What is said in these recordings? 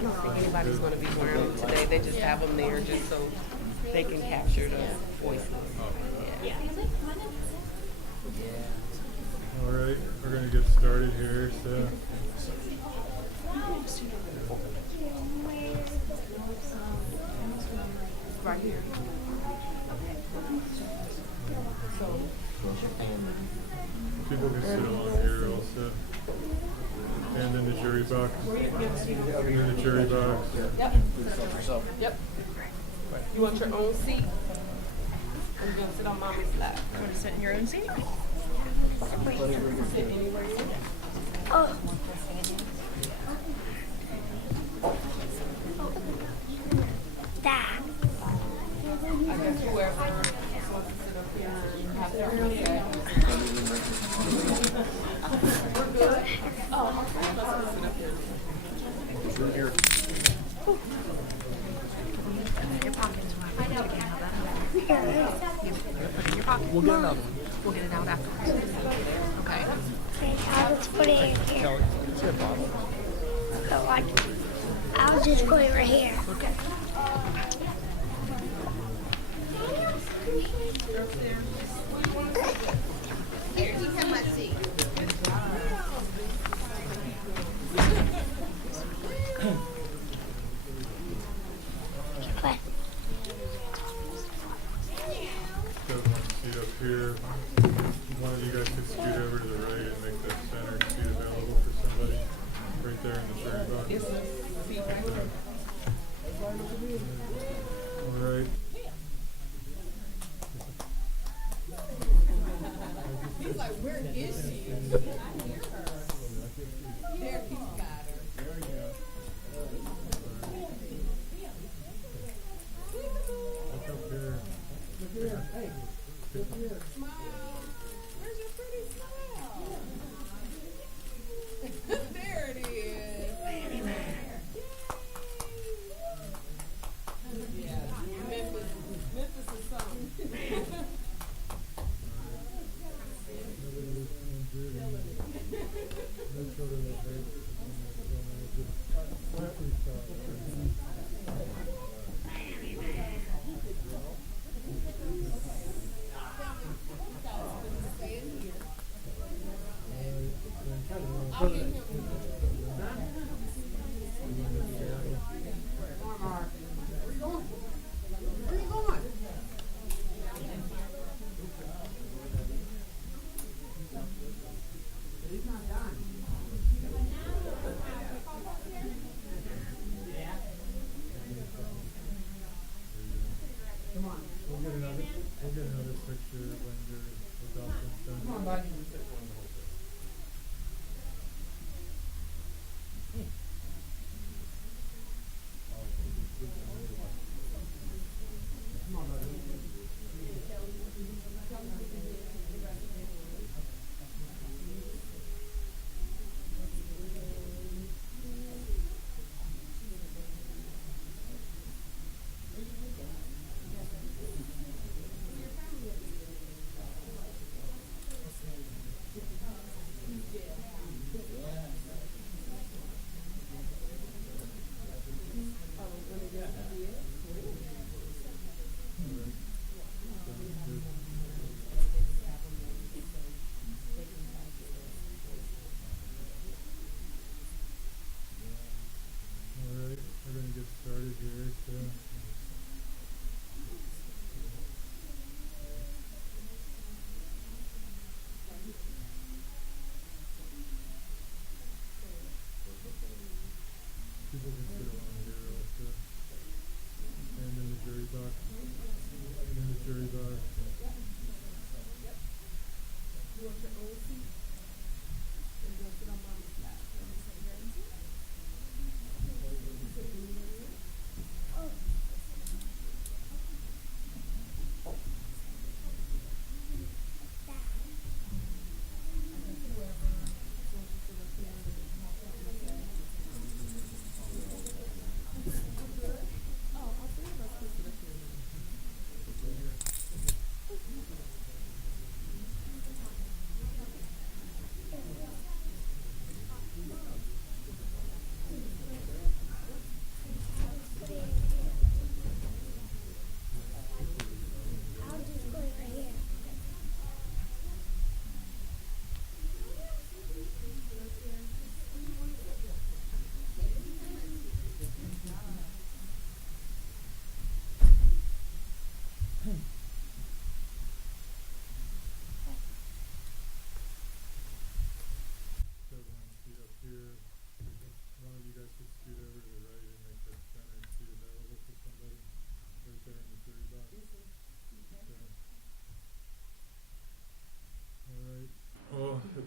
I don't think anybody's going to be wearing them today. They just have them there just so they can capture the voices. Yeah. All right, we're gonna get started here. So, Right here. people can sit along here also, and in the jury box. And in the jury box. Yep. Yep. You want your own seat? I'm going to sit on mommy's lap. You want to sit in your own seat? Sit anywhere you want. Oh. That. I guess whoever wants to sit up here and have their own set. We're good. Oh, okay. Let's sit up here. Your pockets. You can have that. Put it in your pocket. We'll get another one. We'll get it out afterwards. Okay. Okay, I'll just put it in here. Okay, watch. I'll just put it right here. Okay. Here, you have my seat. Okay. So one seat up here. One of you guys could scoot over to the right and make the center seat available for somebody right there in the jury box. It's a seat right there. All right. He's like, where is she? I hear her. There, he's got her. Look up here. Smile. Where's your pretty smile? There it is. Yeah, Memphis is something. We'll get another picture when the adoption's done. Come on, buddy. All right, we're gonna get started here. So. People can sit along here also. And in the jury box. And in the jury box. You want your own seat? I'm going to sit on mommy's lap.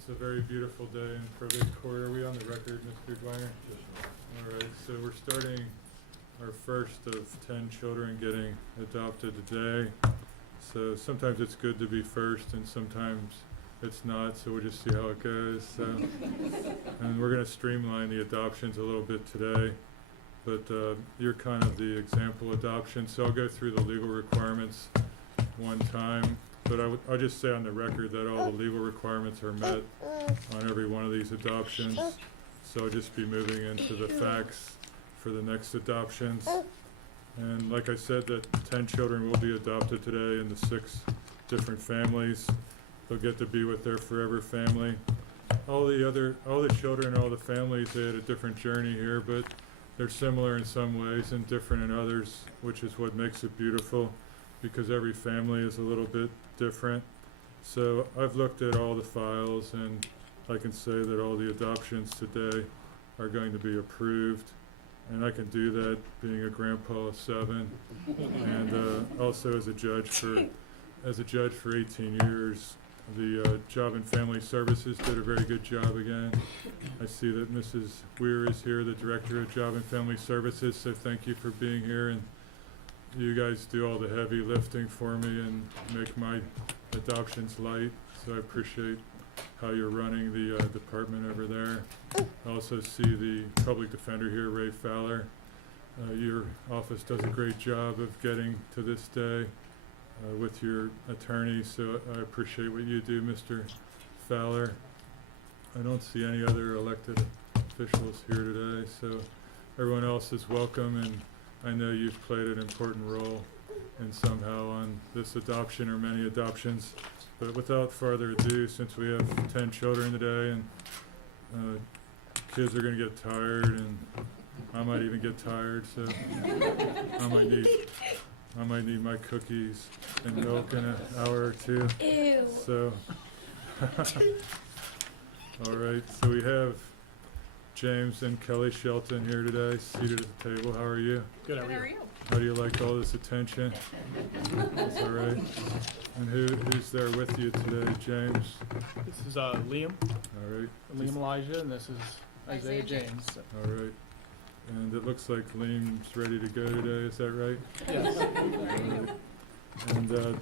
It's a very beautiful day in probate court. Are we on the record, Mr. Dwyer? All right, so we're starting our first of 10 children getting adopted today. So sometimes it's good to be first and sometimes it's not, so we'll just see how it goes. So, and we're going to streamline the adoptions a little bit today, but you're kind of the example adoption, so I'll go through the legal requirements one time. But I'll just say on the record that all the legal requirements are met on every one of these adoptions. So I'll just be moving into the facts for the next adoptions. And like I said, that 10 children will be adopted today in the 6 different families. They'll get to be with their forever family. All the children, all the families, they had a different journey here, but they're similar in some ways and different in others, which is what makes it beautiful, because every family is a little bit different. So I've looked at all the files and I can say that all the adoptions today are going to be approved. And I can do that being a grandpa of 7 and also as a judge for 18 years. The Job and Family Services did a very good job again. I see that Mrs. Weir is here, the Director of Job and Family Services, so thank you for being here. And you guys do all the heavy lifting for me and make my adoptions light, so I appreciate how you're running the department over there. I also see the public defender here, Ray Fowler. Your office does a great job of getting to this day with your attorney, so I appreciate what you do, Mr. Fowler. I don't see any other elected officials here today, so everyone else is welcome, and I know you've played an important role and somehow on this adoption or many adoptions. But without further ado, since we have 10 children today and kids are going to get tired and I might even get tired, so I might need my cookies and milk in an hour or two. Ew. So, all right, so we have James and Kelly Shelton here today, seated at the table. How are you? Good, how are you? How do you like all this attention? That's all right. And who's there with you today, James? This is Liam, All right. Liam Elijah, and this is Isaiah James. All right. And it looks like Liam's ready to go today, is that right? Yes. All right. And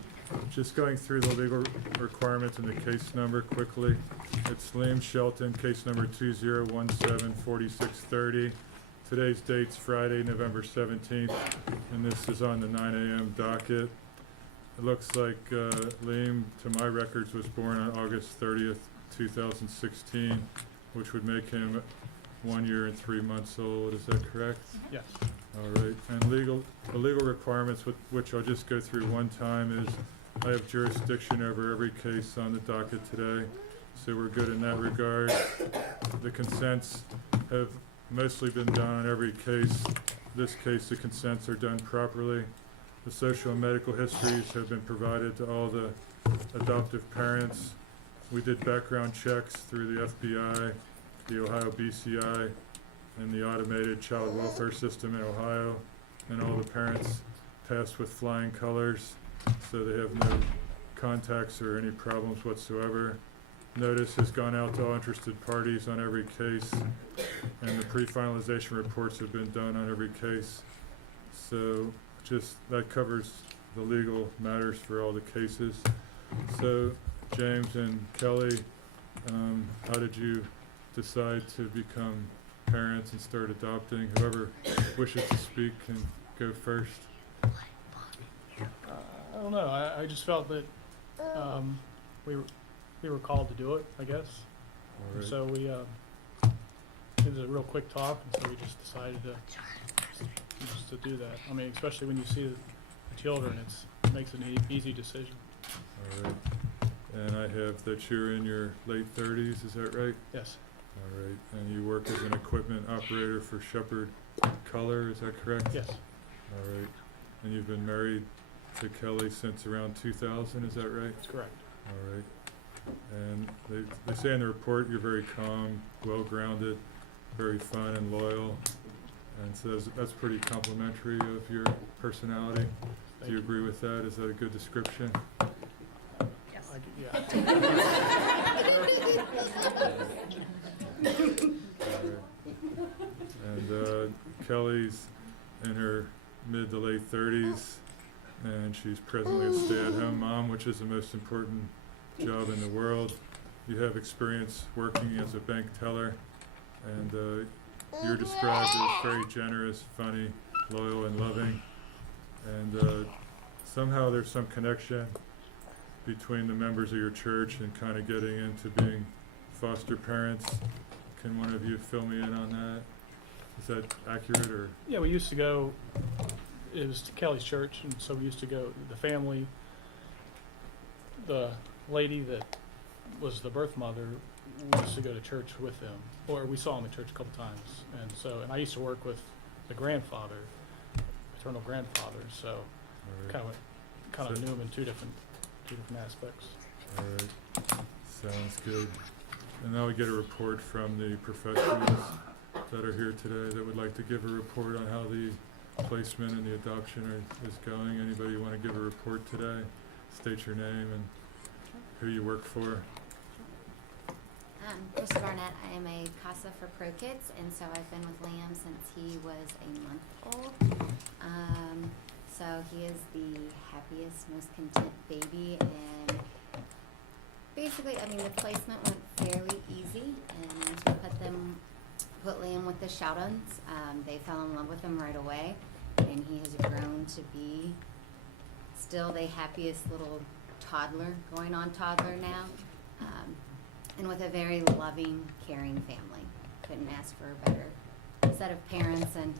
just going through the legal requirements and the case number quickly. It's Liam Shelton, case number 2017-4630. Today's date's Friday, November 17th, and this is on the 9 a.m. docket. It looks like Liam, to my records, was born on August 30th, 2016, which would make him 1 year and 3 months old. Is that correct? Yes. All right. And the legal requirements, which I'll just go through one time, is I have jurisdiction over every case on the docket today, so we're good in that regard. The consents have mostly been done on every case. This case, the consents are done properly. The social and medical histories have been provided to all the adoptive parents. We did background checks through the FBI, the Ohio BCI, and the automated child welfare system in Ohio, and all the parents passed with flying colors, so they have no contacts or any problems whatsoever. Notice has gone out to all interested parties on every case, and the pre-finalization reports have been done on every case. So just that covers the legal matters for all the cases. So James and Kelly, how did you decide to become parents and start adopting? Whoever wishes to speak can go first. I don't know. I just felt that we were called to do it, I guess. All right. So we it was a real quick talk, and so we just decided to do that. I mean, especially when you see the children, it makes an easy decision. All right. And I have that you're in your late 30s, is that right? Yes. All right. And you work as an equipment operator for Shepherd Color, is that correct? Yes. All right. And you've been married to Kelly since around 2000, is that right? That's correct. All right. And they say in the report you're very calm, well-grounded, very fun and loyal. And so that's pretty complimentary of your personality. Do you agree with that? Is that a good description? Yes. Yeah. And Kelly's in her mid to late 30s, and she's presently a stay-at-home mom, which is the most important job in the world. You have experience working as a bank teller, and you're described as very generous, funny, loyal, and loving. And somehow there's some connection between the members of your church and kind of getting into being foster parents. Can one of you fill me in on that? Is that accurate, or? Yeah, we used to go, it was to Kelly's church, and so we used to go, the family, the lady that was the birth mother, we used to go to church with them, or we saw him at church a couple times. And I used to work with the grandfather, maternal grandfather, so All right. kind of So- knew him in two different aspects. All right. Sounds good. And now we get a report from the professionals that are here today that would like to give a report on how the placement and the adoption is going. Anybody want to give a report today? State your name and who you work for. Krista Barnett. I am a CASA for ProKids, and so I've been with Liam since he was a month old. So he is the happiest, most content baby, and basically, I mean, the placement went fairly easy, and once we put Liam with the Shout-Uns, they fell in love with him right away, and he has grown to be still the happiest little toddler, going on toddler now. And with a very loving, caring family. Couldn't ask for a better set of parents and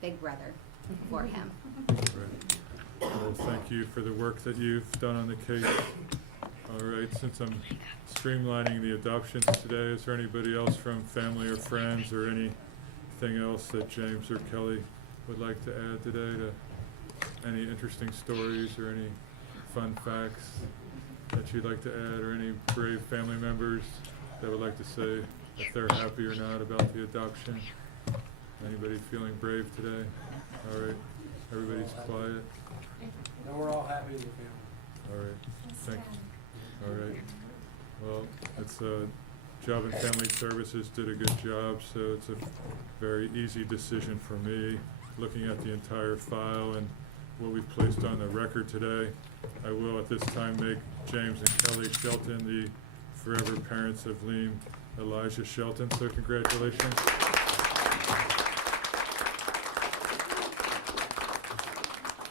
big brother for him. Right. Well, thank you for the work that you've done on the case. All right, since I'm streamlining the adoptions today, is there anybody else from family or friends or anything else that James or Kelly would like to add today, to any interesting stories or any fun facts that you'd like to add, or any brave family members that would like to say if they're happy or not about the adoption? Anybody feeling brave today? All right, everybody's quiet. No, we're all happy with the family. All right, thank you. All right, well, it's Job and Family Services did a good job, so it's a very easy decision for me, looking at the entire file and what we've placed on the record today. I will at this time make James and Kelly Shelton the forever parents of Liam Elijah Shelton, so congratulations.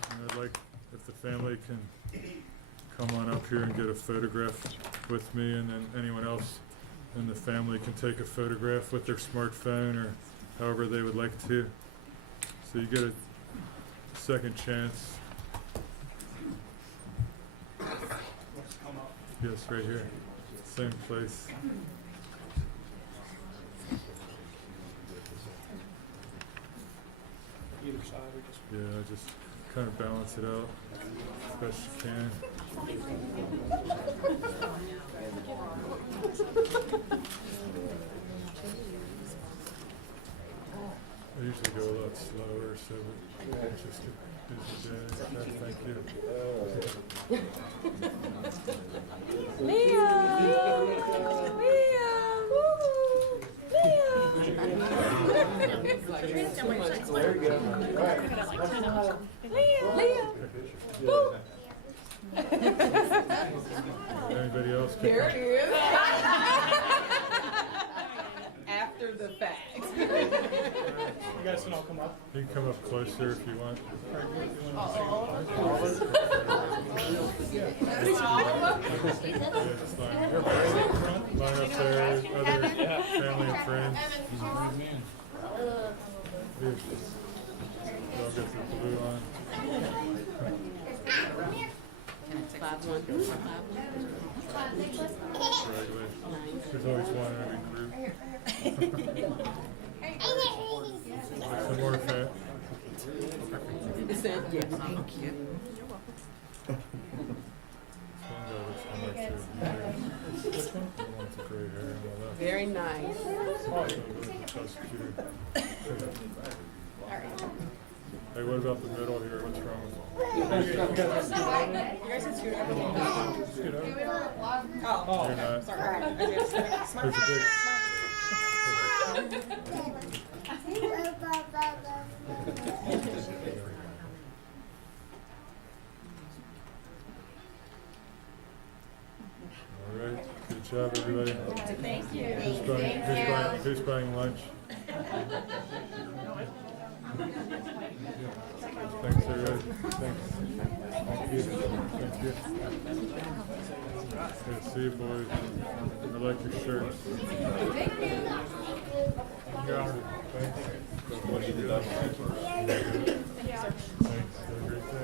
And I'd like, if the family can come on up here and get a photograph with me, and then anyone else in the family can take a photograph with their smartphone or however they would like to. So you get a second chance. Yes, right here. Same place. Either side, or just Yeah, just kind of balance it out as best you can. I usually go a lot slower, so it's just a busy day. Thank you. There you go. All right. Anybody else? There it is. After the fact. you guys can all come up. You can come up closer if you want. Yeah, just line up there, other family and friends. Here. Y'all get the blue on. There's always one in every group. Some more fat. Thank you. Very nice. Hey, what about the middle here? What's wrong with it? You guys can scoot over. Scoot over. Oh, You're not. sorry. There's a big. All right. Good job, everybody. Thank you. Who's buying lunch? Thanks, everybody. Thanks. Thank you. Thank you. Good to see you, boys. I like your shirts. Thanks. God bless you. Thanks. Have a great day.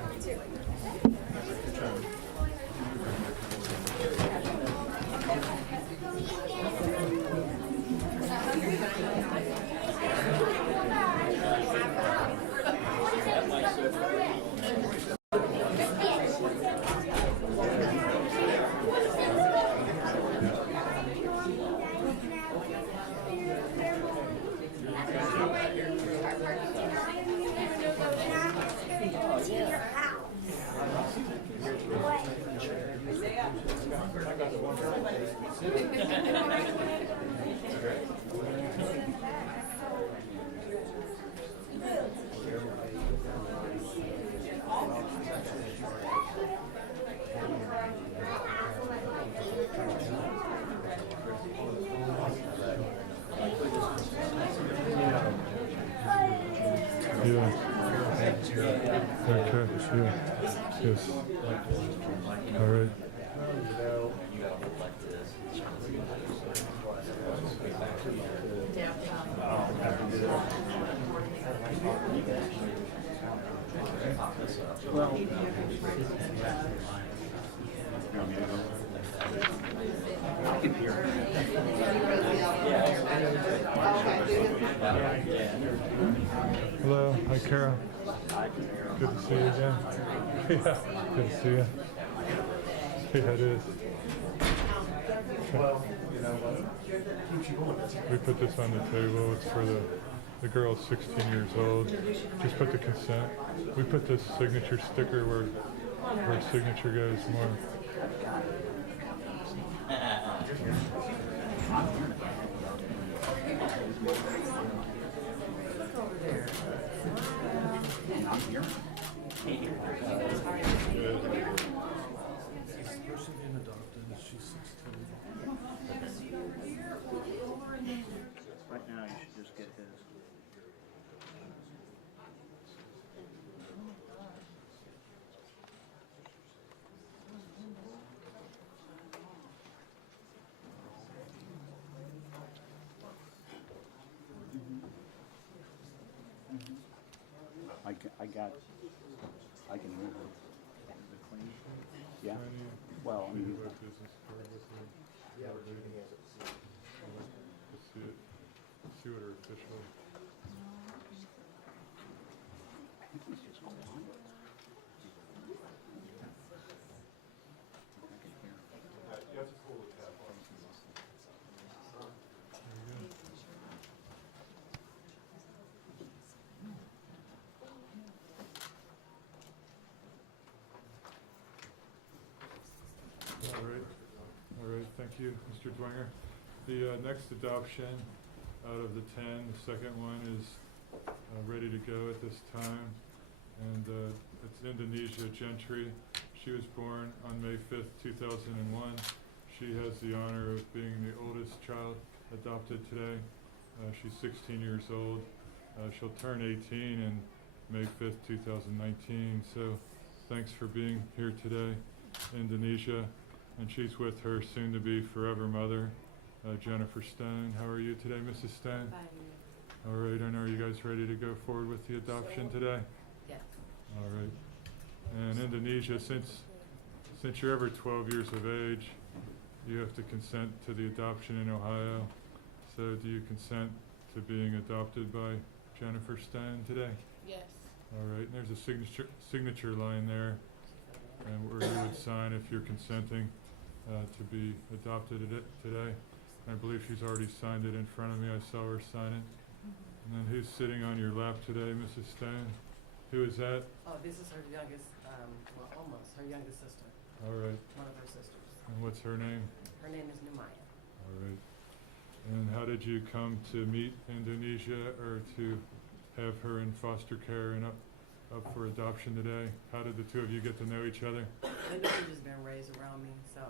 Yeah. Okay. Yeah. Yes. All right. Hello. Hi, Carol. Good to see you again. Yeah. Good to see you. Yeah, it is. We put this on the table. It's for the girl's 16 years old. Just put the consent. We put this signature sticker where signature goes more. Right now, you should just get his. I can move it. The clean? Yeah. Well, I mean, Business card with me. Let's see it. See what her official. I think he's just quiet. I can hear him. All right, thank you, Mr. Dwenger. The next adoption out of the 10, the second one is ready to go at this time, and it's Indonesia Gentry. She was born on May 5th, 2001. She has the honor of being the oldest child adopted today. She's 16 years old. She'll turn 18 in May 5th, 2019. So thanks for being here today, Indonesia. And she's with her soon-to-be forever mother, Jennifer Stone. How are you today, Mrs. Stone? Fine. All right, and are you guys ready to go forward with the adoption today? Yes. All right. And Indonesia, since you're over 12 years of age, you have to consent to the adoption in Ohio. So do you consent to being adopted by Jennifer Stone today? Yes. All right, and there's a signature line there, and where you would sign if you're consenting to be adopted today. I believe she's already signed it in front of me. I saw her sign it. And then who's sitting on your lap today, Mrs. Stone? Who is that? Oh, this is her youngest, well, almost, her youngest sister, All right. one of her sisters. And what's her name? Her name is Numaya. All right. And how did you come to meet Indonesia or to have her in foster care and up for adoption today? How did the two of you get to know each other? Indonesia's been raised around me, so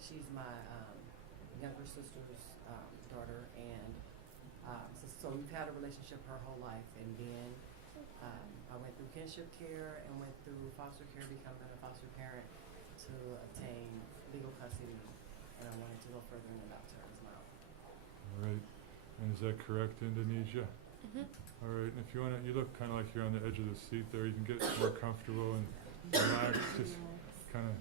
she's my younger sister's daughter, and so we've had a relationship her whole life. And then I went through kinship care and went through foster care, becoming a foster parent to obtain legal custody, and I wanted to go further and adopt her as well. All right. And is that correct, Indonesia? All right. And if you want to, you look kind of like you're on the edge of the seat there. You can get more comfortable and relax. Just kind of.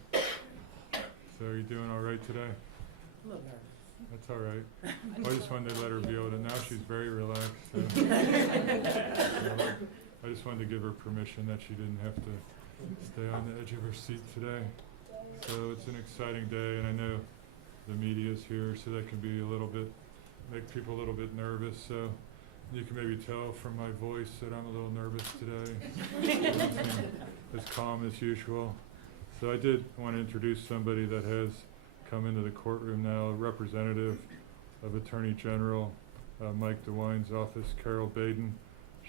So are you doing all right today? A little nervous. That's all right. I just wanted to let her be able to. Now she's very relaxed. So. I just wanted to give her permission that she didn't have to stay on the edge of her seat today. So it's an exciting day, and I know the media's here, so that can be a little bit, make people a little bit nervous. So you can maybe tell from my voice that I'm a little nervous today. I don't seem as calm as usual. So I did want to introduce somebody that has come into the courtroom now, a representative of Attorney General Mike DeWine's office, Carol Baden.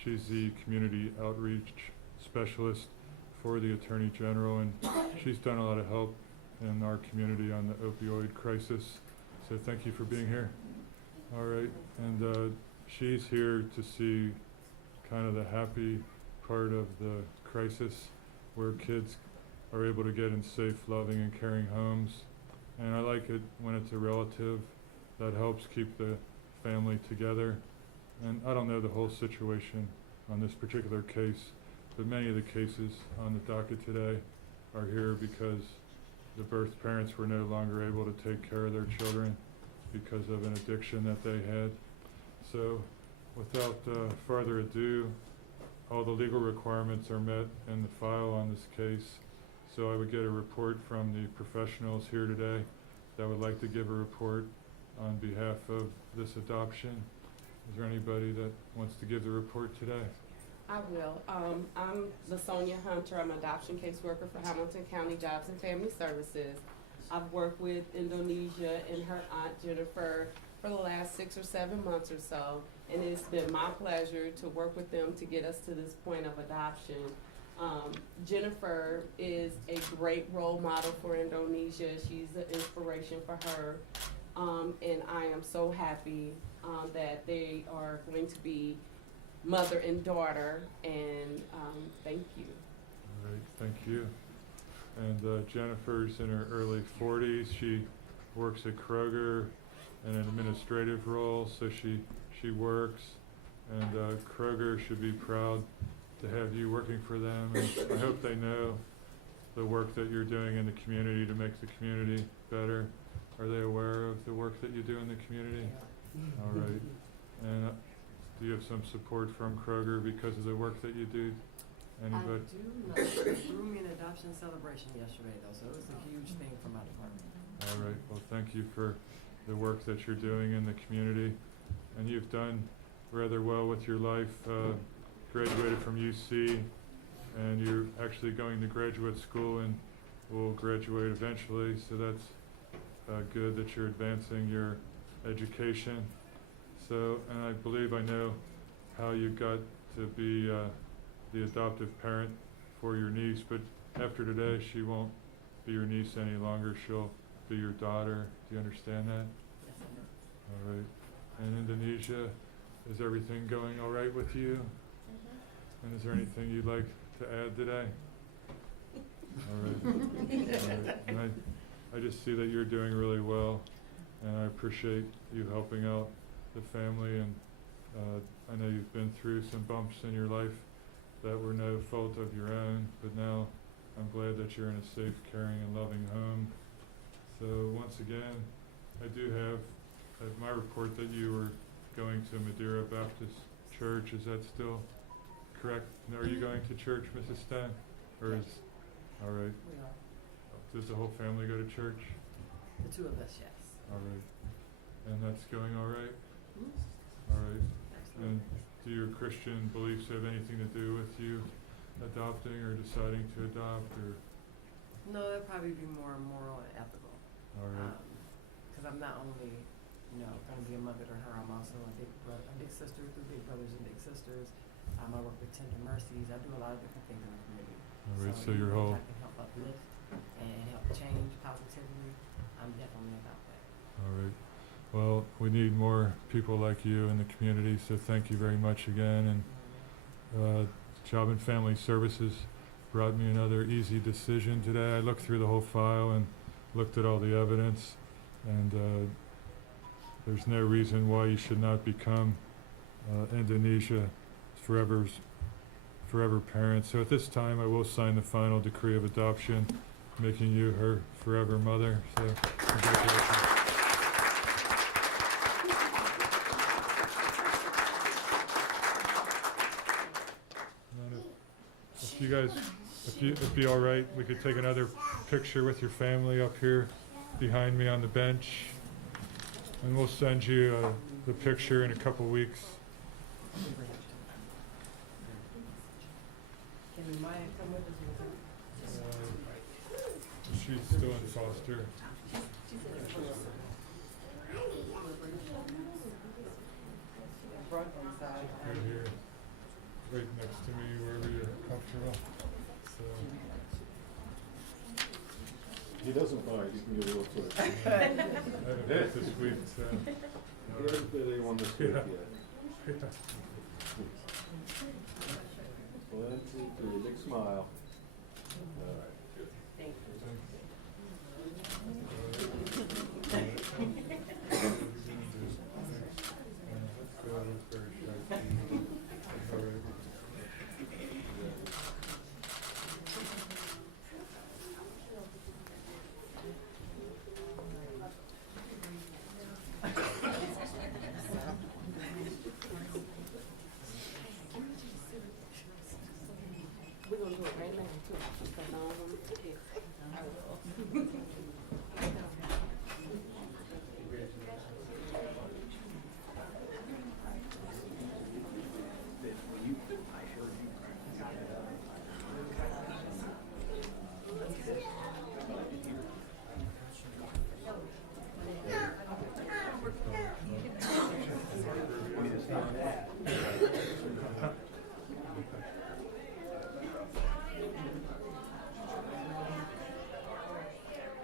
She's the community outreach specialist for the Attorney General, and she's done a lot of help in our community on the opioid crisis. So thank you for being here. All right, and she's here to see kind of the happy part of the crisis where kids are able to get in safe, loving, and caring homes. And I like it when it's a relative that helps keep the family together. And I don't know the whole situation on this particular case, but many of the cases on the docket today are here because the birth parents were no longer able to take care of their children because of an addiction that they had. So without further ado, all the legal requirements are met in the file on this case. So I would get a report from the professionals here today that would like to give a report on behalf of this adoption. Is there anybody that wants to give the report today? I will. I'm LaSonia Hunter. I'm an adoption caseworker for Hamilton County Jobs and Family Services. I've worked with Indonesia and her aunt Jennifer for the last 6 or 7 months or so, and it's been my pleasure to work with them to get us to this point of adoption. Jennifer is a great role model for Indonesia. She's an inspiration for her, and I am so happy that they are going to be mother and daughter, and thank you. All right, thank you. And Jennifer's in her early 40s. She works at Kroger in an administrative role, so she works, and Kroger should be proud to have you working for them. And I hope they know the work that you're doing in the community to make the community better. Are they aware of the work that you do in the community? All right. And do you have some support from Kroger because of the work that you do? Anybody? I do know. They threw me an adoption celebration yesterday, though, so it was a huge thing for my department. All right. Well, thank you for the work that you're doing in the community. And you've done rather well with your life. Graduated from UC, and you're actually going to graduate school and will graduate eventually. So that's good that you're advancing your education. So, and I believe I know how you got to be the adoptive parent for your niece, but after today, she won't be your niece any longer. She'll be your daughter. Do you understand that? Yes, I know. All right. And Indonesia, is everything going all right with you? And is there anything you'd like to add today? All right. All right. And I just see that you're doing really well, and I appreciate you helping out the family. And I know you've been through some bumps in your life that were no fault of your own, but now I'm glad that you're in a safe, caring, and loving home. So once again, I do have my report that you were going to Madeira Baptist Church. Is that still correct? And are you going to church, Mrs. Stan? Or is, all right. We are. Does the whole family go to church? The two of us, yes. All right. And that's going all right? Mm-hmm. All right. And Excellent. do your Christian beliefs have anything to do with you adopting or deciding to adopt, or, No, that'd probably be more moral and ethical. all right, Because I'm not only, gonna be a mother to her, I'm also a big brother, a big sister through Big Brothers and Big Sisters. I work with Tender Mercies. I do a lot of different things in the community. all right, so any your ways whole, I can help uplift and help change positively, I'm definitely about that. all right. Well, we need more people like you in the community, so thank you very much again. And Job and Family Services brought me another easy decision today. I looked through the whole file and looked at all the evidence, and there's no reason why you should not become Indonesia's forever parent. So at this time, I will sign the final decree of adoption, making you her forever mother. So congratulations. If you guys, it'd be all right, we could take another picture with your family up here behind me on the bench. And we'll send you the picture in a couple weeks. Can Maya come with us? She's still in foster. Right here, right next to me, wherever you're comfortable. So, He doesn't mind, you can give a little tour. I haven't hit this week, so. He hasn't been anyone this week yet. One, two, three, big smile. All right, good. Thank We're gonna do it right now too, because I will.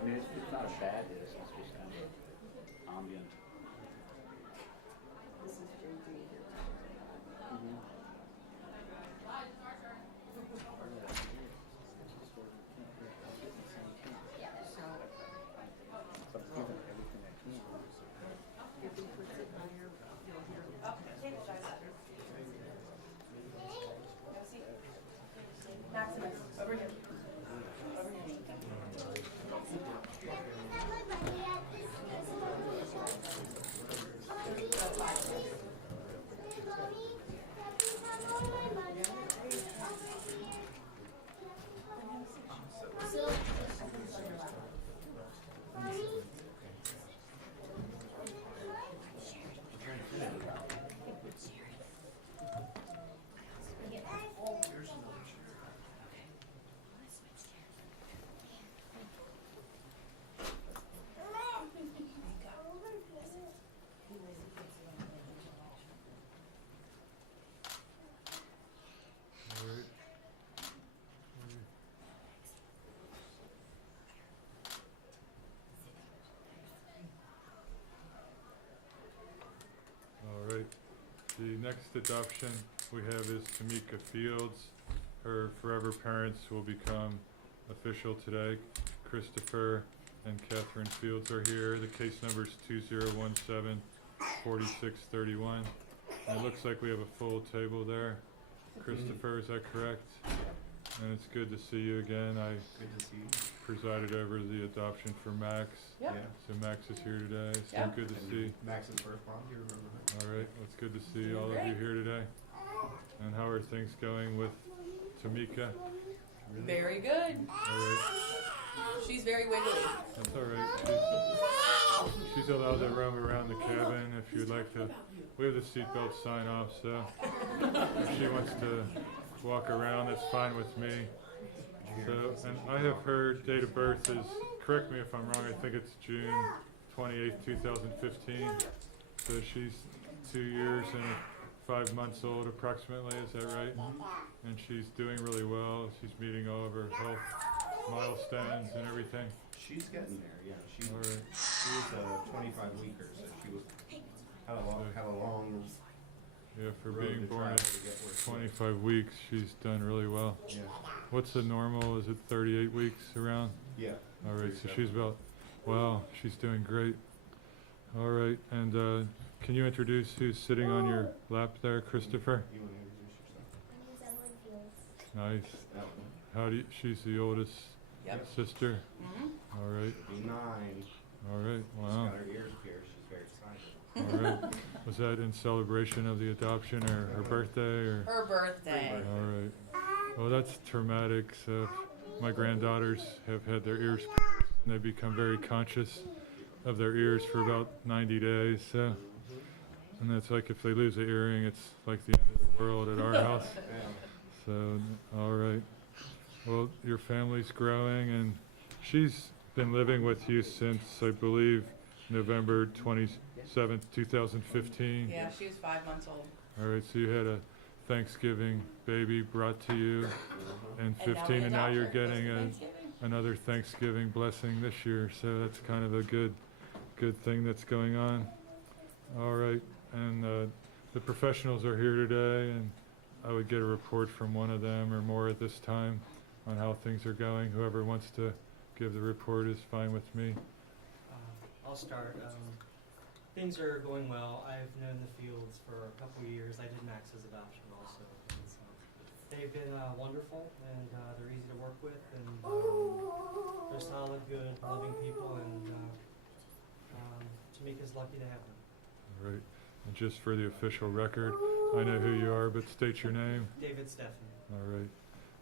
I mean, it's not a bad distance, it's just kind of ambient. All right, the next adoption we have is Tamika Fields. Her forever parents will become official today. Christopher and Catherine Fields are here. The case number is 2017-4631. And it looks like we have a full table there. Christopher, is that correct? And it's good to see you again. I presided over the adoption for Max. Yep. So Max is here today, so Yep. good to see. Max's first mom, you remember her? All right, it's good to see all of you here today. And how are things going with Tamika? Very good. All right, She's very wiggly. that's all right. She's allowed to roam around the cabin if you'd like to. We have the seatbelt sign off, so if she wants to walk around, that's fine with me. So, and I have her date of birth is, correct me if I'm wrong, I think it's June 28th, 2015. So she's 2 years and 5 months old approximately, is that right? And she's doing really well. She's meeting all of her health milestones and everything. She's getting there, yeah. She All right. was a 25-weeker, so she was had a long Yeah, for road being to born travel at to get where she is. 25 weeks, she's done really well. Yeah. What's the normal? Is it 38 weeks around? Yeah. All right, so 37. she's about, wow, she's doing great. All right, and can you introduce who's sitting on your lap there, Christopher? You want to introduce yourself? My name's Emily Fields. Nice. That one. How do you, she's the oldest Yep. sister? Mhm. All right, Be 9. all right, She's wow. got her ears pierced. She's very excited. All right. Was that in celebration of the adoption or her birthday or? Her birthday. All right. Well, that's traumatic. So my granddaughters have had their ears pierced and they become very conscious of their ears for about 90 days. So, and that's like if they lose an earring, it's like the end of the world at our house. Yeah. So, all right. Well, your family's growing and she's been living with you since, I believe, November 27th, 2015. Yeah, she was 5 months old. All right, so you had a Thanksgiving baby brought to you in 15, and now you're getting another Thanksgiving blessing this year. So that's kind of a good thing that's going on. All right, and the professionals are here today, and I would get a report from one of them or more at this time on how things are going. Whoever wants to give the report is fine with me. I'll start. Things are going well. I've known the Fields for a couple of years. I did Max's adoption also. And so they've been wonderful, and they're easy to work with, and they're solid, good, loving people, and Tamika's lucky to have them. All right, and just for the official record, I know who you are, but state your name. David Stephanie. All right.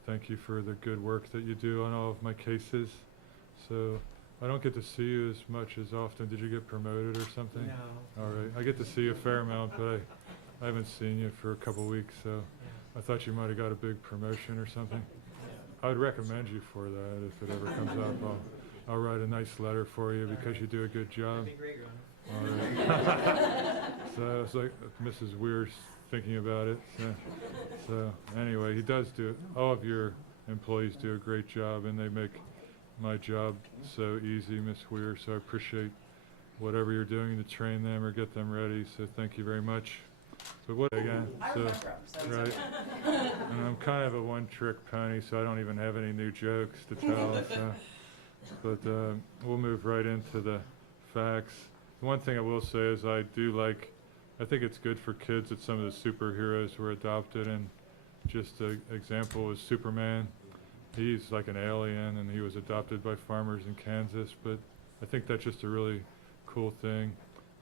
Thank you for the good work that you do on all of my cases. So I don't get to see you as much as often. Did you get promoted or something? No. All right. I get to see you a fair amount, but I haven't seen you for a couple weeks, so Yeah. I thought you might have got a big promotion or something. Yeah. I would recommend you for that if it ever comes up. I'll write a nice letter for you because you do a good job. That'd be great, Ron. All right. So it's like Mrs. Weir's thinking about it. So anyway, he does do, all of your employees do a great job and they make my job so easy, Miss Weir. So I appreciate whatever you're doing to train them or get them ready. So thank you very much. But what again? I So, remember him, so it's right. okay. And I'm kind of a one-trick pony, so I don't even have any new jokes to tell. So. But we'll move right into the facts. The one thing I will say is I think it's good for kids that some of the superheroes were adopted, and just an example is Superman. He's like an alien and he was adopted by farmers in Kansas, but I think that's just a really cool thing.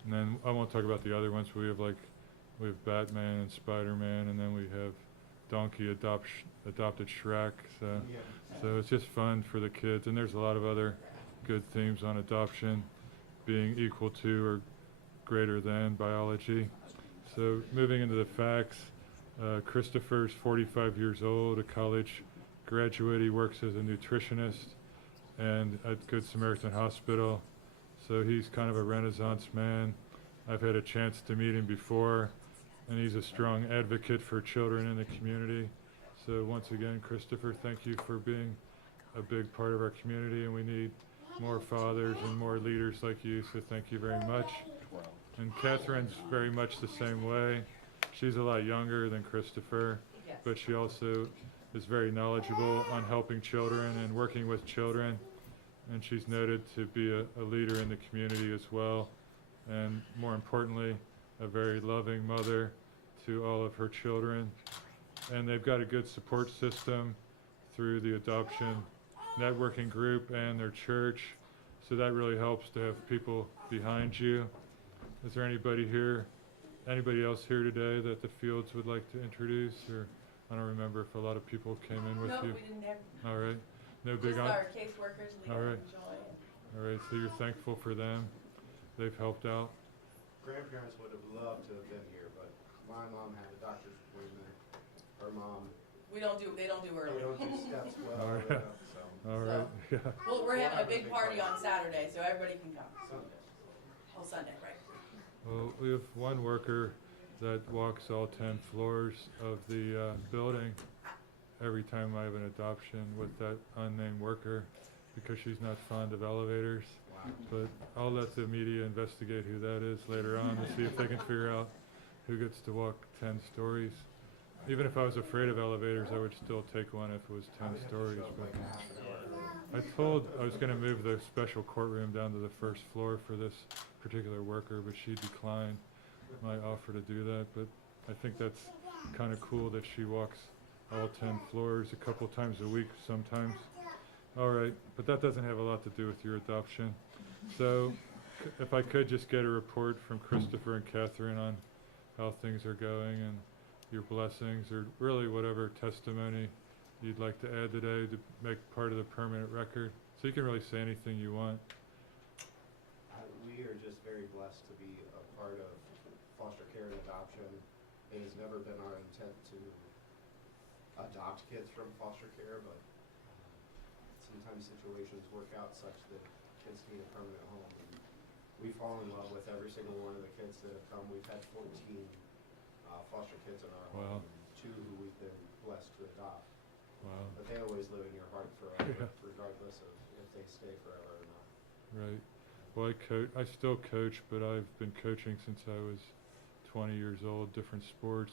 And then I won't talk about the other ones, but we have Batman and Spider-Man, and then we have Donkey adopted Shrek. So it's just fun for the kids, and there's a lot of other good themes on adoption, being equal to or greater than biology. So moving into the facts, Christopher's 45 years old, a college graduate. He works as a nutritionist and at Good Samaritan Hospital. So he's kind of a Renaissance man. I've had a chance to meet him before, and he's a strong advocate for children in the community. So once again, Christopher, thank you for being a big part of our community, and we need more fathers and more leaders like you, so thank you very much. And Catherine's very much the same way. She's a lot younger than Christopher, but she also is very knowledgeable on helping children and working with children, and she's noted to be a leader in the community as well, and more importantly, a very loving mother to all of her children. And they've got a good support system through the adoption networking group and their church, so that really helps to have people behind you. Is there anybody else here today that the Fields would like to introduce? Or I don't remember if a lot of people came in with you. No, we didn't have, All right. No big just on. our caseworkers, Leah All right. and Joy. All right, so you're thankful for them. They've helped out. Grandparents would have loved to have been here, but my mom had a doctor's appointment. Her mom They don't do early. We don't do steps well, All right. so. All right, yeah. Well, we're We'll having have a big party on Saturday, so everybody can come. Sunday. Oh, Sunday, right. Well, we have one worker that walks all 10 floors of the building every time I have an adoption with that unnamed worker because she's not fond of elevators. Wow. But I'll let the media investigate who that is later on to see if they can figure out who gets to walk 10 stories. Even if I was afraid of elevators, I would still take one if it was 10 stories. But I was going to move the special courtroom down to the first floor for this particular worker, but she declined my offer to do that. But I think that's kind of cool that she walks all 10 floors a couple times a week sometimes. All right, but that doesn't have a lot to do with your adoption. So if I could just get a report from Christopher and Catherine on how things are going and your blessings, or really whatever testimony you'd like to add today to make part of the permanent record. So you can really say anything you want. We are just very blessed to be a part of foster care and adoption. It has never been our intent to adopt kids from foster care, but sometimes situations work out such that kids need a permanent home. And we fall in love with every single one of the kids that have come. We've had 14 foster kids in our Wow. home, and 2 who we've been blessed to adopt. Wow. But they always live in your heart forever, regardless of if they stay forever or not. Right. Well, I still coach, but I've been coaching since I was 20 years old, different sports,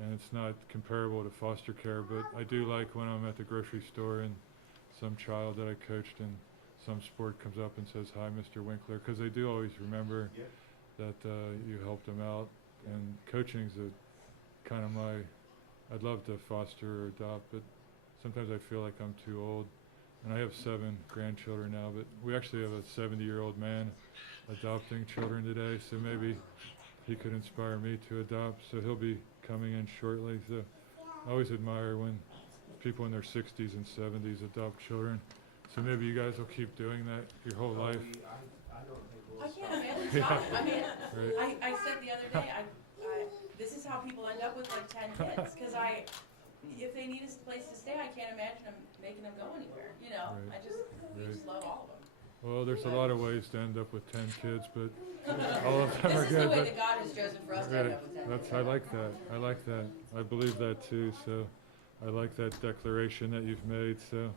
and it's not comparable to foster care, but I do like when I'm at the grocery store and some child that I coached in some sport comes up and says, "Hi, Mr. Winkler," because they do always remember Yeah. that you helped them out. And coaching's a kind of I'd love to foster or adopt, but sometimes I feel like I'm too old. And I have 7 grandchildren now, but we actually have a 70-year-old man adopting children today, so maybe he could inspire me to adopt. So he'll be coming in shortly. So I always admire when people in their 60s and 70s adopt children. So maybe you guys will keep doing that your whole life. I don't think we'll I stop. can't imagine stopping. I mean, Right. I said the other day, this is how people end up with like 10 kids, because if they need a place to stay, I can't imagine them making them go anywhere, you know? Right. We just love all of them. Well, there's a lot of ways to end up with 10 kids, but all of them are This is good. the way but- that God has chosen for us to end up with 10 kids. I like that. I like that. I believe that too. So I like that declaration that you've made. So,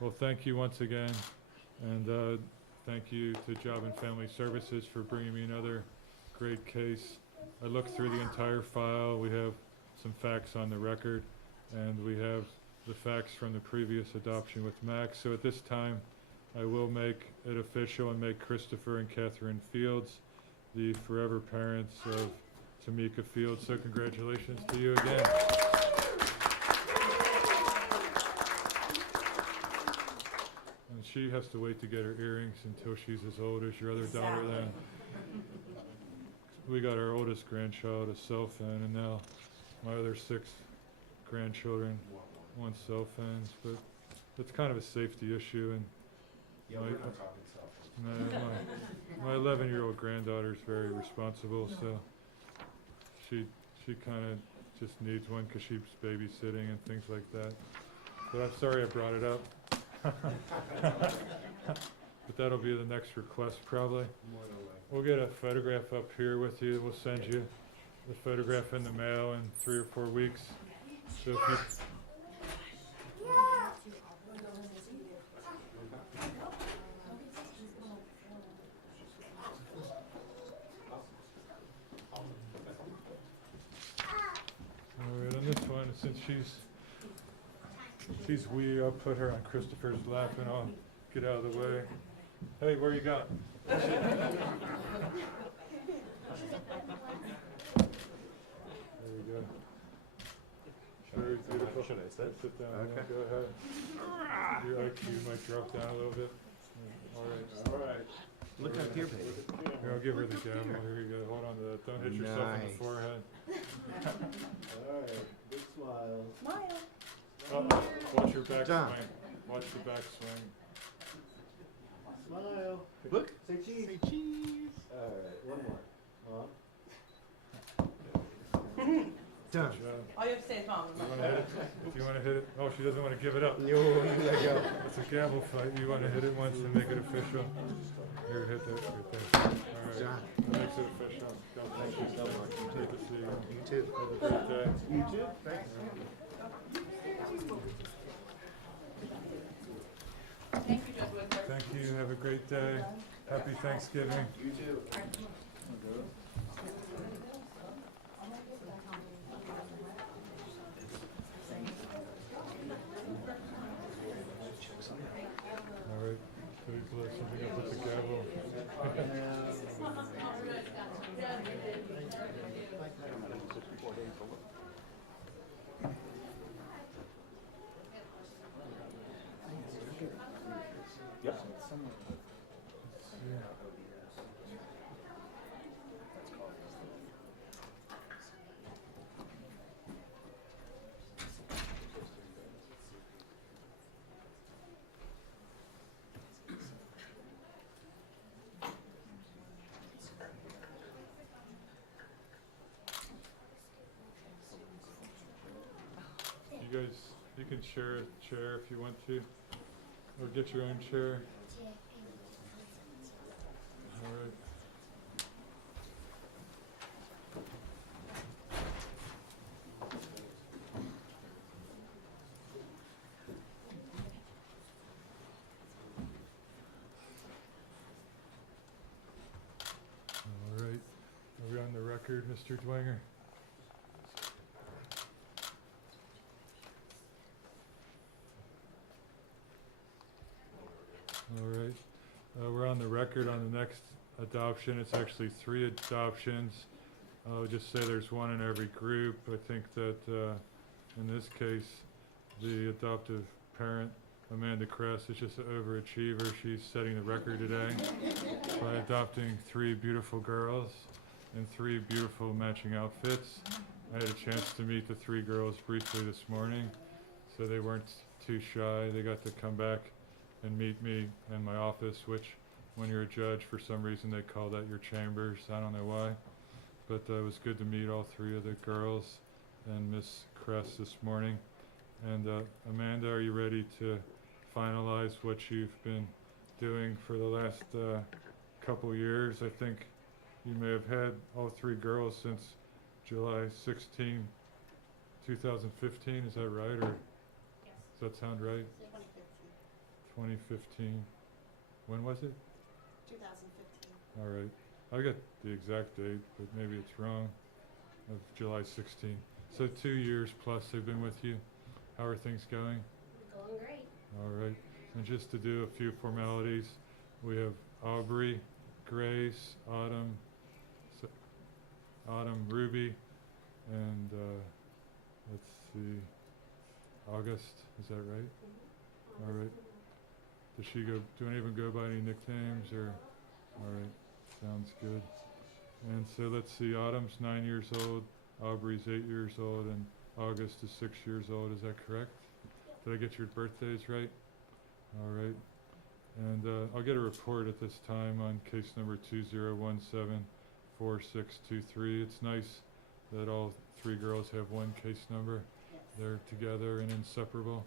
well, thank you once again. And thank you to Job and Family Services for bringing me another great case. I looked through the entire file. We have some facts on the record, and we have the facts from the previous adoption with Max. So at this time, I will make it official and make Christopher and Catherine Fields the forever parents of Tamika Fields. So congratulations to you again. And she has to wait to get her earrings until she's as old as your other daughter then. We got our oldest grandchild a cell phone, and now my other 6 grandchildren want cell phones, but it's kind of a safety issue. And Yeah, we're not talking cell phones. my 11-year-old granddaughter is very responsible, so she kind of just needs one because she's babysitting and things like that. But I'm sorry I brought it up. But that'll be the next request probably. More than likely. We'll get a photograph up here with you. We'll send you the photograph in the mail in 3 or 4 weeks. So if you All right, on this one, since she's wee, I'll put her on Christopher's lap and I'll get out of the way. Hey, where you going? There you go. Very beautiful. Should I sit? Sit down. Okay. Go ahead. Your IQ might drop down a little bit. All right. All right. Look up here, baby. Here, I'll give her the gavel. Here you go. Hold on to that. Don't hit yourself in the Nice. forehead. All right. Big smile. Smile. Watch your back John. swing. Watch the back swing. Smile. Look. Say cheese. Say cheese. All right. One more. Mom. Good job. All you have to say is mom. You wanna hit it? Do you wanna hit it? Oh, she doesn't wanna give it up. No, you let go. It's a gamble fight. You wanna hit it once and make it official? Here, hit that right there. All right. That makes it official. Go, thank you so much. Good to see you. You too. Have a great day. You too. Thanks. Thank you, Judge Whitler. Thank you. Have a great day. Happy Thanksgiving. You too. All right. So we close something up with the gavel. Yep. Yeah. You guys, you can share a chair if you want to, or get your own chair. All right. All right. Are we on the record, Mr. Dwenger? All right. We're on the record on the next adoption. It's actually 3 adoptions. I'll just say there's one in every group. I think that in this case, the adoptive parent, Amanda Kress, is just an overachiever. She's setting the record today by adopting 3 beautiful girls in 3 beautiful matching outfits. I had a chance to meet the 3 girls briefly this morning, so they weren't too shy. They got to come back and meet me in my office, which when you're a judge, for some reason they call that your chambers. I don't know why. But it was good to meet all 3 of the girls and Miss Kress this morning. And Amanda, are you ready to finalize what you've been doing for the last couple years? I think you may have had all 3 girls since July 16, 2015. Is that right? Or Yes. does that sound right? 2015. When was it? 2015. All right. I got the exact date, but maybe it's wrong, of July 16. So 2 years plus they've been with you. How are things going? Going great. All right. And just to do a few formalities, we have Aubrey, Grace, Autumn, Ruby, and let's see, August. Is that right? All right. Does she go? Do any of them go by any nicknames or? All right. Sounds good. And so let's see. Autumn's 9 years old. Aubrey's 8 years old, and August is 6 years old. Is that correct? Did I get your birthdays right? All right. And I'll get a report at this time on case number 20174623. It's nice that all 3 girls have one case number. They're together and inseparable,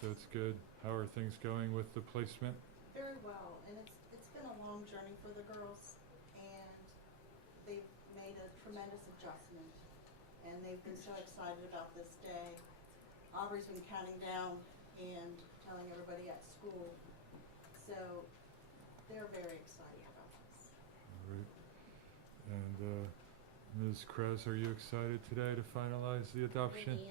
so it's good. How are things going with the placement? Very well, and it's been a long journey for the girls, and they've made a tremendous adjustment, and they've been so excited about this day. Aubrey's been counting down and telling everybody at school, so they're very excited about this. All right. And Ms. Kress, are you excited today to finalize the adoption?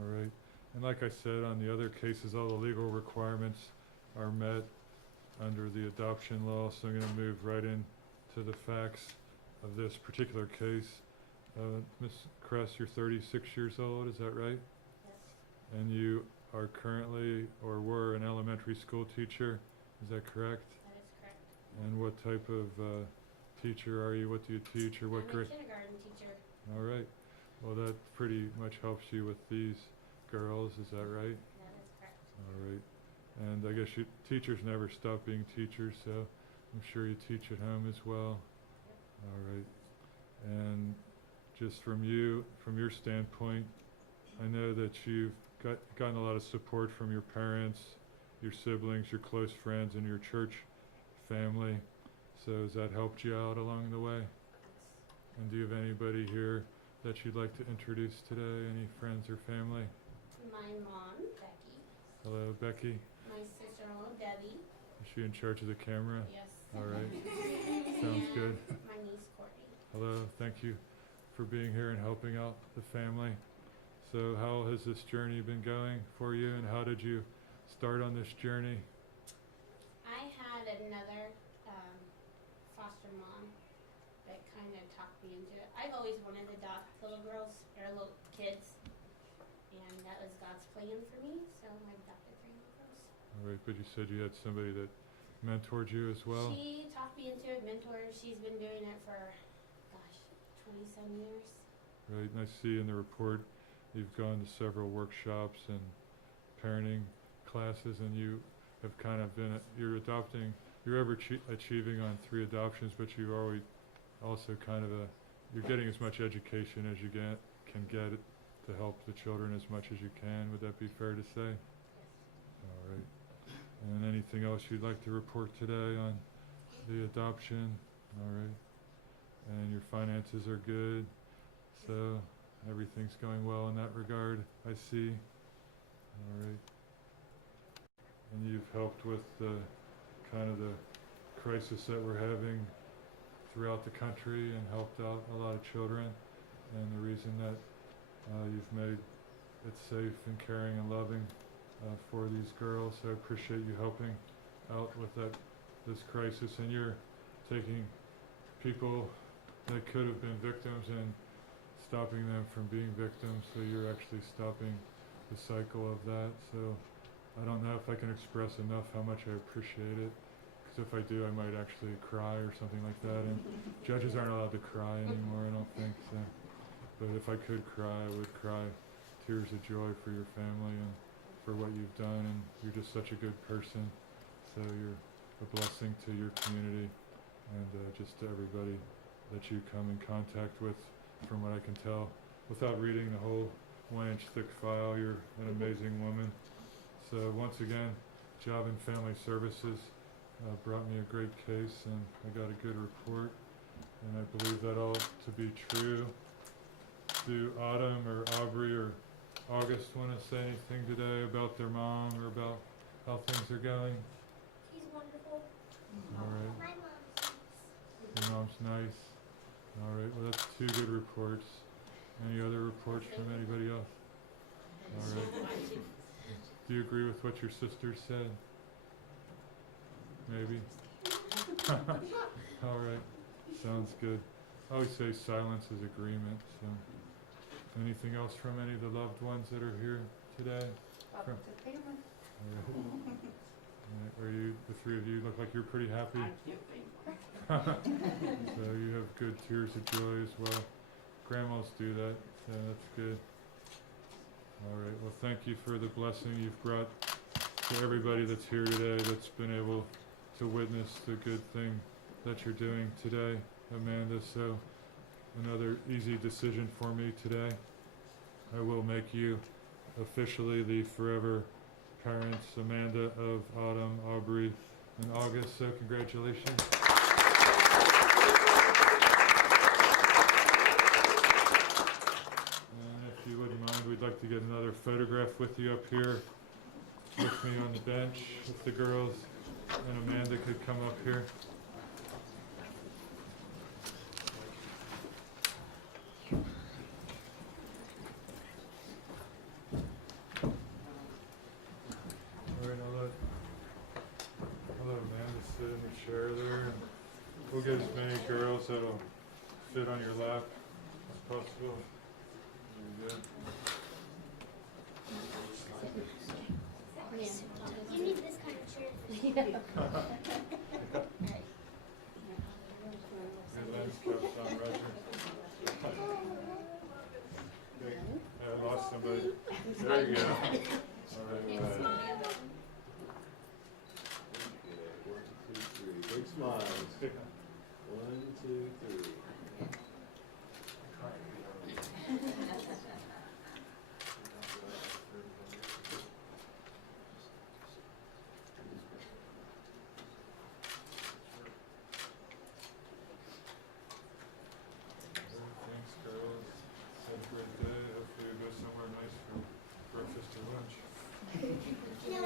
All right. And like I said, on the other cases, all the legal requirements are met under the adoption law, so I'm going to move right into the facts of this particular case. Ms. Kress, you're 36 years old, is that right? Yes. And you are currently, or were, an elementary school teacher, is that correct? That is correct. And what type of teacher are you? What do you teach, or what I'm a grade? kindergarten teacher. All right. Well, that pretty much helps you with these girls, is that right? That is correct. All right. And I guess teachers never stop being teachers, so I'm sure you teach at home as well. All right. And just from your standpoint, I know that you've gotten a lot of support from your parents, your siblings, your close friends, and your church family. So has that helped you out along the way? And do you have anybody here that you'd like to introduce today? Any friends or family? My mom, Becky. Hello, Becky. My sister-in-law, Debbie. Is she in charge of the camera? Yes. All right. Sounds good. My niece, Courtney. Hello, thank you for being here and helping out the family. So how has this journey been going for you, and how did you start on this journey? I had another foster mom that kind of talked me into it. I've always wanted to adopt little girls or little kids, and that was God's plan for me, so I adopted 3 little girls. All right, but you said you had somebody that mentored you as well? She talked me into it, mentor. She's been doing it for, 20-some years. Right, and I see in the report you've gone to several workshops and parenting classes, and you have kind of been, you're achieving on 3 adoptions, but you already also kind of you're getting as much education as you can get to help the children as much as you can. Would that be fair to say? Yes. All right. And anything else you'd like to report today on the adoption? All right. And your finances are good, so everything's going well in that regard, I see. All right. And you've helped with the kind of the crisis that we're having throughout the country and helped out a lot of children. And the reason that you've made it safe and caring and loving for these girls. So I appreciate you helping out with this crisis, and you're taking people that could have been victims and stopping them from being victims, so you're actually stopping the cycle of that. So I don't know if I can express enough how much I appreciate it, because if I do I might actually cry or something like that, and judges aren't allowed to cry anymore, I don't think so. But if I could cry, I would cry tears of joy for your family and for what you've done, and you're just such a good person, so you're a blessing to your community and just to everybody that you come in contact with. From what I can tell, without reading the whole 1-inch thick file, you're an amazing woman. So once again, Job and Family Services brought me a great case, and I got a good report, and I believe that all to be true. Do Autumn or Aubrey or August want to say anything today about their mom or about how things are going? She's wonderful. All right. My mom's nice. Your mom's nice. All right, well that's 2 good reports. Any other reports from anybody else? All right. Do you agree with what your sister said? Maybe? All right, sounds good. I always say silence is agreement, so. Anything else from any of the loved ones that are here today? All right. Are you, the 3 of you look like you're pretty happy? So you have good tears of joy as well. Grandmas do that, so that's good. All right, well thank you for the blessing you've brought to everybody that's here today, that's been able to witness the good thing that you're doing today, Amanda. So another easy decision for me today. I will make you officially the forever parents, Amanda, of Autumn, Aubrey, and August. So congratulations. And if you wouldn't mind, we'd like to get another photograph with you up here with me on the bench, with the girls, and Amanda could come up here. Chair there, and we'll get as many girls that'll fit on your lap as possible. There you go. You need this kind of chair. Your lens caps on, Roger. Okay. I lost somebody. There you go. All right. Big smiles. 1, 2, 3.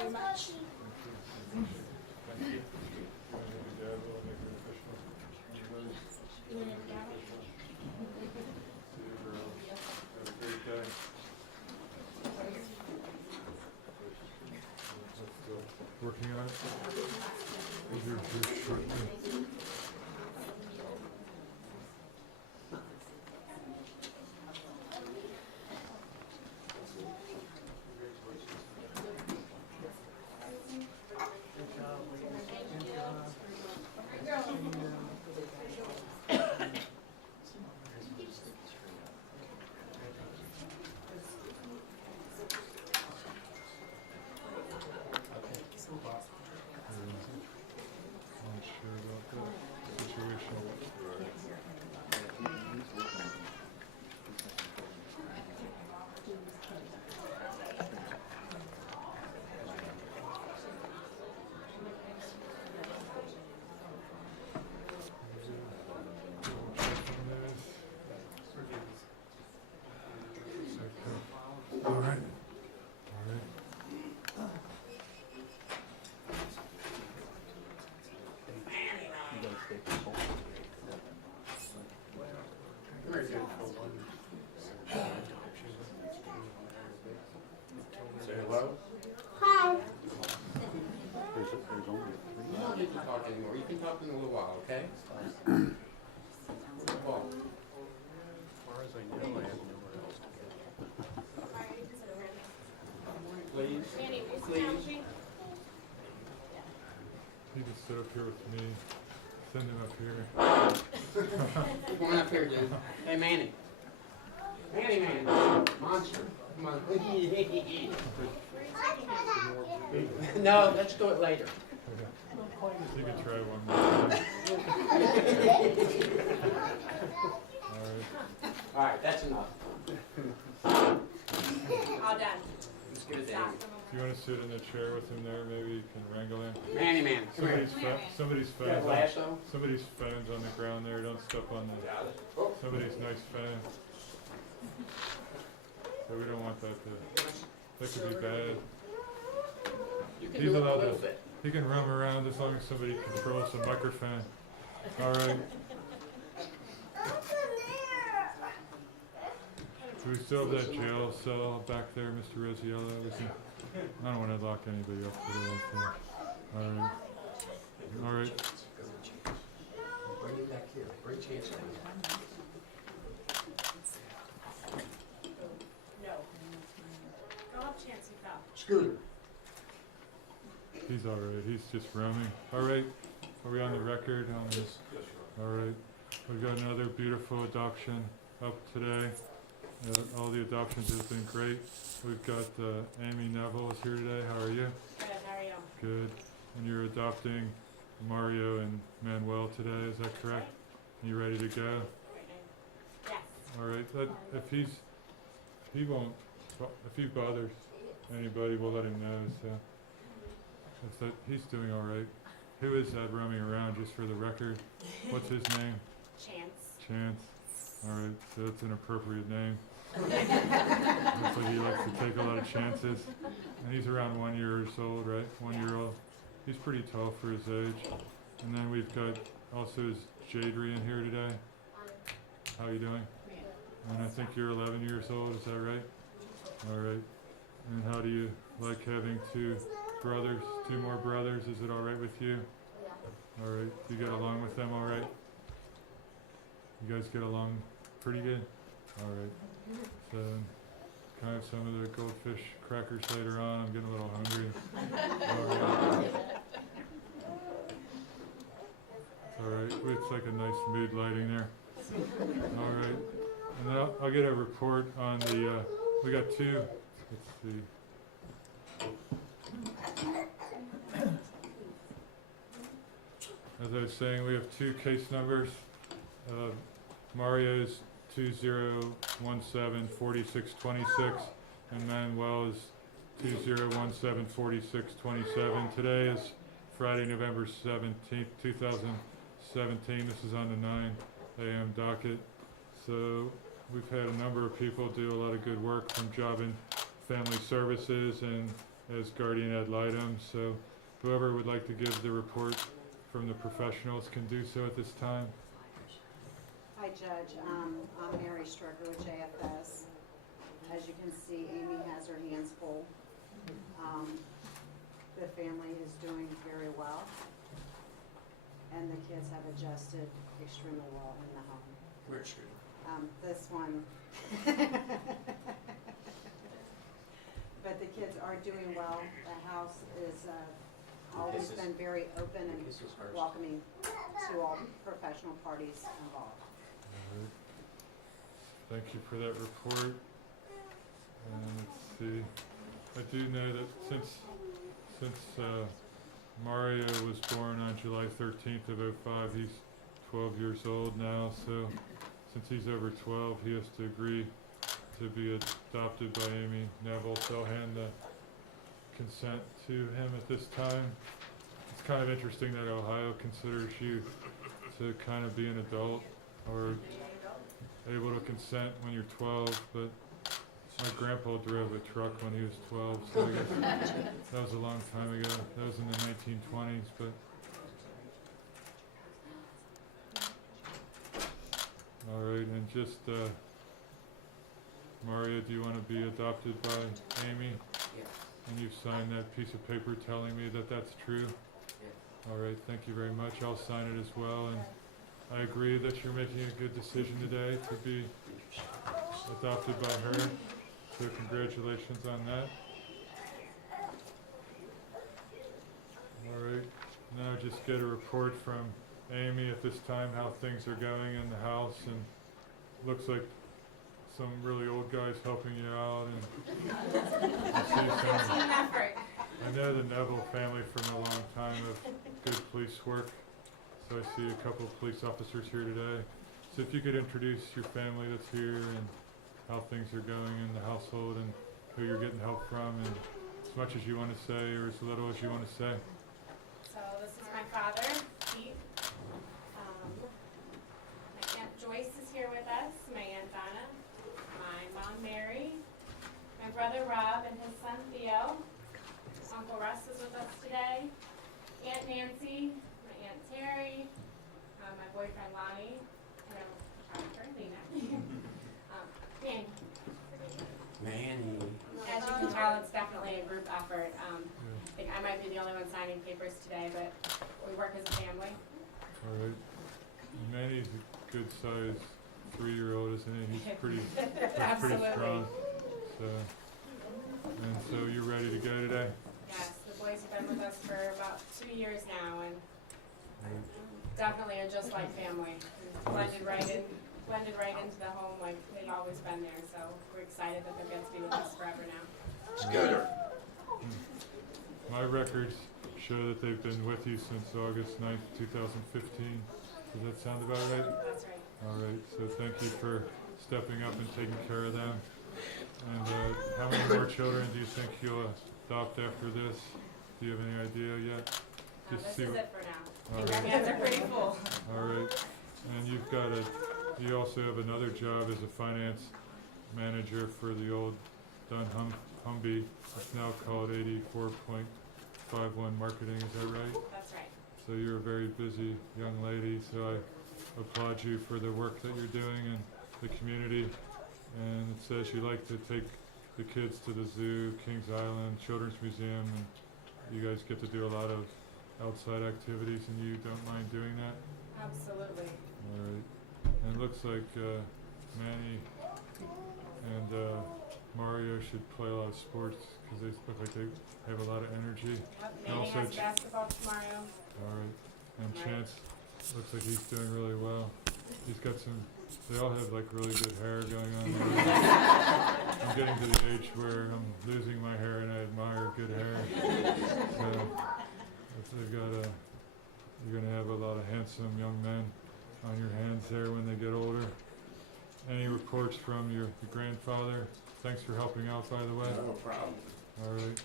very much. Thank you. Maybe Dad will make it official. You guys, see you girls. Have a great day. Let's go. Working on it? Is your short thing? Not sure about that situation. All right. All right. You gotta stay control. Say hello. There's only You don't get to talk anymore. You can talk in a little while, okay? Paul. As far as I know, I have nowhere else to go. Please. Manny, will you sit Please. down with me? He just sit up here with me. Send him up here. Come on up here, dude. Hey, Manny. Manny. Monster. Come on. No, let's do it later. You can try one more time. All right. All right, that's enough. All done. Let's give it to Stop. him. If you want to sit in the chair with him there, maybe you can wrangle him. Manny, man, come here. Somebody's You got a phone's on, lasso? somebody's phone's on the ground there. Don't step on Oh. somebody's nice phone. So we don't want that could be bad. You can He's do it a allowed little to, bit. he can roam around as long as somebody controls the microphone. All right. Do we still have that jail cell back there, Mr. Rosiello? I don't want to lock anybody up today. So. All right. All right. Bring it back here. Bring Chance down. No. Go up, Chance, you fell. Scooter. He's all right. He's just roaming. All right. Are we on the record on this? All right. We've got another beautiful adoption up today. All the adoptions have been great. We've got Amy Neville is here today. How are you? Good, how are you? Good. And you're adopting Mario and Manuel today. Is that correct? You ready to go? Yes. All right. If he bothers anybody, we'll let him know. So he's doing all right. Who is that roaming around? Just for the record, what's his name? Chance. Chance. All right. So that's an appropriate name. Looks like he likes to take a lot of chances. And he's around 1 year old, right? 1 year old. He's pretty tall for his age. And then we've got also is Jadrian here today. How you doing? And I think you're 11 years old, is that right? All right. And how do you like having two more brothers? Is it all right with you? All right. Do you get along with them all right? You guys get along pretty good? All right. So, can I have some of the goldfish crackers later on? I'm getting a little hungry. All right. It's all right. It's like a nice mood lighting there. All right. And then I'll get a report on the, we got two, let's see. As I was saying, we have two case numbers. Mario's 2017-4626 and Manuel's 2017-4627. Today is Friday, November 17th, 2017. This is on the 9 a.m. docket. So we've had a number of people do a lot of good work from Job and Family Services and as guardian ad litem. So whoever would like to give the report from the professionals can do so at this time. Hi, Judge. I'm Mary Stricker with JFS. As you can see, Amy has her hands full. The family is doing very well, and the kids have adjusted extremely well in the home. Which street? This one. But the kids are doing well. The house is always been very open and welcoming to all professional parties involved. All right. Thank you for that report. And let's see. I do know that since Mario was born on July 13th of '05, he's 12 years old now. So since he's over 12, he has to agree to be adopted by Amy Neville. So I'll hand the consent to him at this time. It's kind of interesting that Ohio considers you to kind of be an adult or able to consent when you're 12, but my grandpa drove a truck when he was 12, so I guess that was a long time ago. That was in the 1920s, but all right, and just Mario, do you want to be adopted by Amy? Yes. And you've signed that piece of paper telling me that that's true? Yes. All right, thank you very much. I'll sign it as well, and I agree that you're making a good decision today to be adopted by her. So congratulations on that. All right, now just get a report from Amy at this time, how things are going in the house, and looks like some really old guys helping you out, and I see some, I know the Neville family from a long time of good police work, so I see a couple of police officers here today. So if you could introduce your family that's here and how things are going in the household and who you're getting help from, and as much as you want to say or as little as you want to say. So this is my father, Pete. My Aunt Joyce is here with us, my Aunt Donna, my Mom Mary, my brother Rob and his son Theo. Uncle Russ is with us today. Aunt Nancy, my Aunt Terry, my boyfriend Lonnie, and I'm currently Manny. Manny. As you can tell, it's definitely a group effort. I think I might be the only one signing papers today, but we work as a family. All right. Manny's a good sized 3-year-old, isn't he? He's pretty strong. So, and so you're ready to go today? Yes, the boys have been with us for about 2 years now, and definitely are just like family. Blended right into the home like they've always been there. So we're excited that they'll get to be with us forever now. Scooter. My records show that they've been with you since August 9th, 2015. Does that sound about right? That's right. All right, so thank you for stepping up and taking care of them. And how many more children do you think you'll adopt after this? Do you have any idea yet? This is it for now. All Our right. hands are pretty full. All right, and you also have another job as a finance manager for the old Dun Humby. It's now called 84.51 Marketing, is that right? That's right. So you're a very busy young lady, so I applaud you for the work that you're doing in the community. And it says you like to take the kids to the zoo, Kings Island, Children's Museum, and you guys get to do a lot of outside activities, and you don't mind doing that? Absolutely. All right. And it looks like Manny and Mario should play a lot of sports because they look like they have a lot of energy. Yep, And Manny also has basketball tomorrow. all right. And Right. Chance looks like he's doing really well. He's got they all have like really good hair going on. I'm getting to the age where I'm losing my hair and I admire good hair. So if they've got you're gonna have a lot of handsome young men on your hands there when they get older. Any reports from your grandfather? Thanks for helping out, by the way. No problem. All right.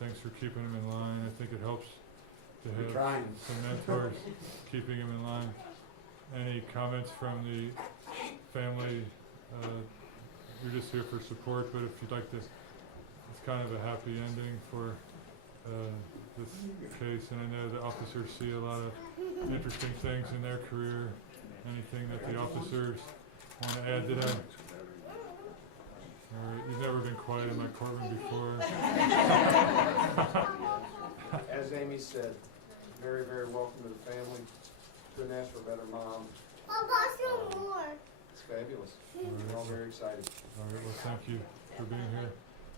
Thanks for keeping him in line. I think it helps to We're have trying. some mentors keeping him in line. Any comments from the family? You're just here for support, but if you'd like to, it's kind of a happy ending for this case, and I know the officers see a lot of interesting things in their career. Anything that the officers want to add today? All right, you've never been quiet in my courtroom before. As Amy said, very, very welcome to the family. Couldn't ask for a better mom. It's fabulous. We're all very excited. All right, well, thank you for being here.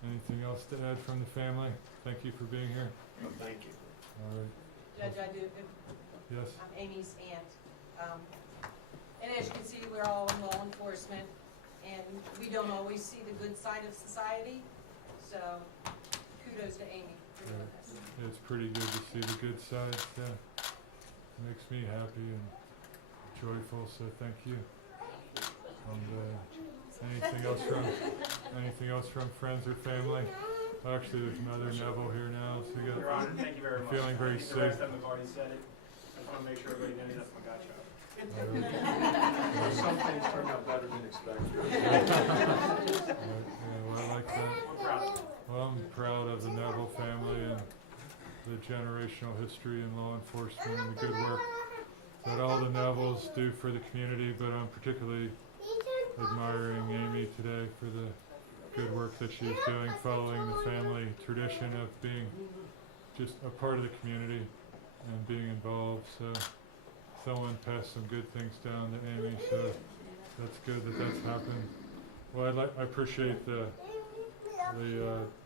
Anything else to add from the family? Thank you for being here. Well, thank you. All right. Judge, I do, Yes. I'm Amy's aunt. And as you can see, we're all in law enforcement, and we don't always see the good side of society, so kudos to Amy for doing this. It's pretty good to see the good side. Yeah. Makes me happy and joyful, so thank you. And anything else from friends or family? Actually, there's another Neville here now, so you got. Your Honor, thank you very much. Feeling very The safe. rest of them have already said it. I just want to make sure everybody knows that's my gotcha. Some things turned out better than expected. Yeah, well, I like that. We're proud of you. Well, I'm proud of the Neville family and the generational history in law enforcement and the good work that all the Nevilles do for the community, but I'm particularly admiring Amy today for the good work that she's doing, following the family tradition of being just a part of the community and being involved. So someone passed some good things down to Amy, so that's good that that's happened. Well, I appreciate the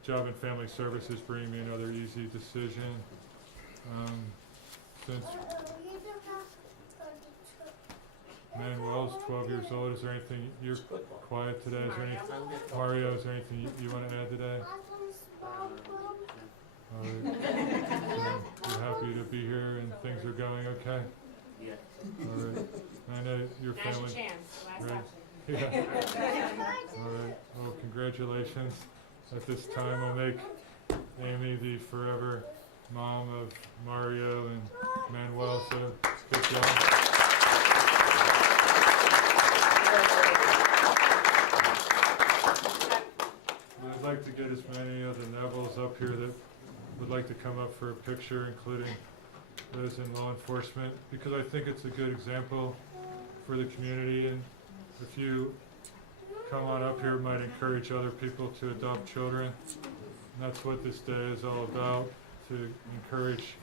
Job and Family Services bringing me another easy decision. Since Manuel's 12 years old, is there anything, you're quiet today, is there any, Mario, is there anything you want to add today? All right. You're happy to be here and things are going okay? Yeah. All right. I know your Now's your family. chance, last Right. option. Yeah. All right. Well, congratulations. At this time, we'll make Amy the forever mom of Mario and Manuel. So good job. I'd like to get as many of the Nevilles up here that would like to come up for a picture, including those in law enforcement, because I think it's a good example for the community. And if you come on up here, it might encourage other people to adopt children. And that's what this day is all about, to encourage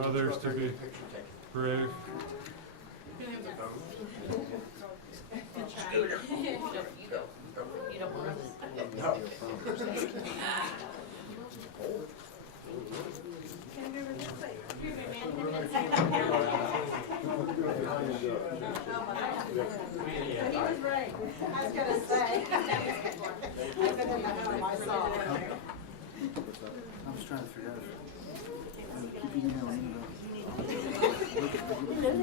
others to be brave. You don't want us? No. He was right. I was gonna say. I've been in the home myself. I was trying to figure out. Keep emailing You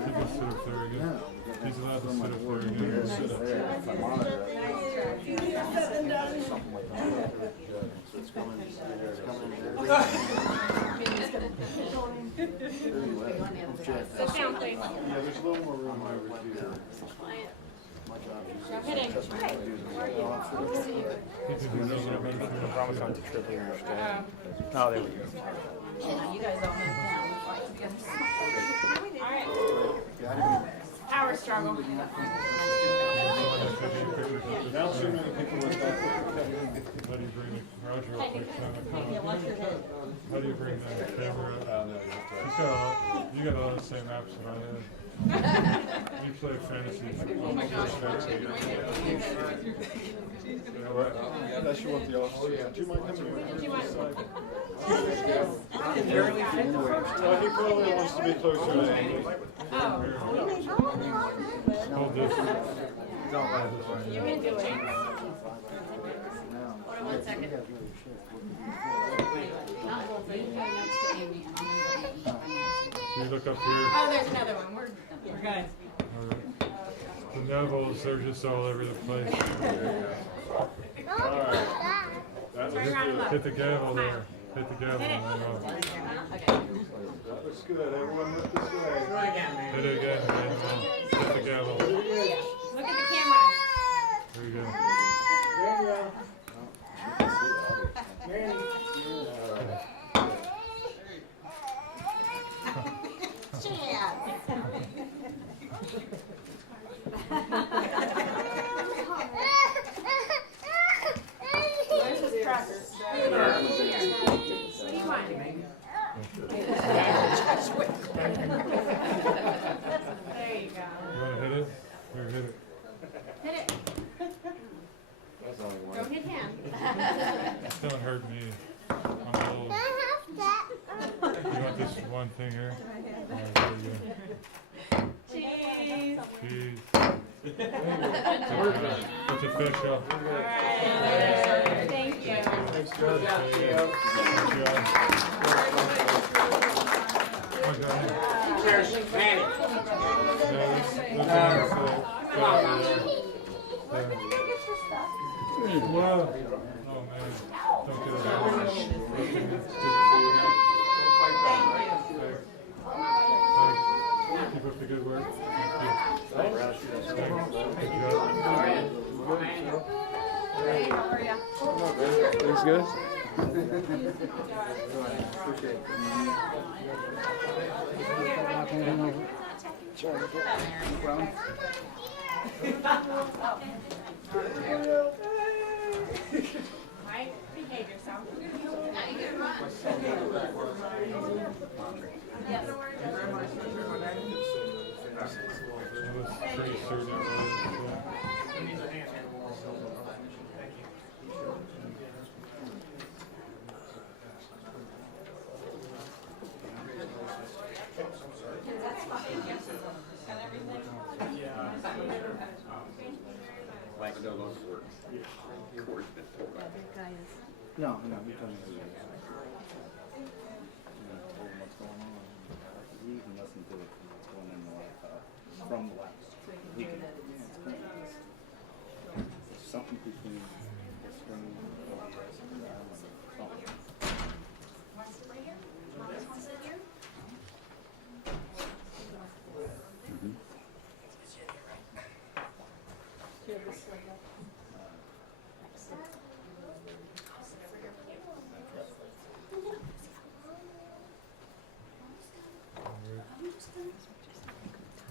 can sit up there again. He's allowed to sit up there again. Sit up there. If I'm on it, something like that. So it's coming Sit down, please. Yeah, there's a little more room over here. My job is. Go ahead and- I promise not to trip here. Oh, there we go. You guys don't move down. All right. Power struggle. Now too many people with that. How do you bring the Roger up like that? How do you bring the camera up? You got a lot of the same apps that I have. You play fantasy. Oh my gosh. Unless you want the officer. Do you mind coming over to the side? Well, he probably wants to be closer to Amy. Hold this. Don't let this one. You can do it. Hold on 1 second. You look up here. Oh, there's another one. We're good. All right. The Nevilles, they're just all over the place. All right. Turn around and look. Hit the gavel there. Hit the gavel. Hit it. That looks good. Everyone look this way. Hit it again. Hit the gavel. Look at the camera. There you go. There you go. You wanna hit it? Here, hit it. Hit it. That's only one. Don't hit him. Don't hurt me. I'm old. You want this one thing here? Alright, there you go. Cheese. Cheese. It's official. All right. Thank you. Thanks, Good job. Okay. Cheers, Manny. Come on, Whoa. Oh, man. Don't get it. Keep up the good work. Thank you. Hey, how are ya? Looks good. Mike, behave yourself. Yes. I was pretty certain it was. Like no longer works. Court's been told by. No, he told me. Told him what's going on. You can listen to what's going on in the life from the last weekend. It's something between the spring and something.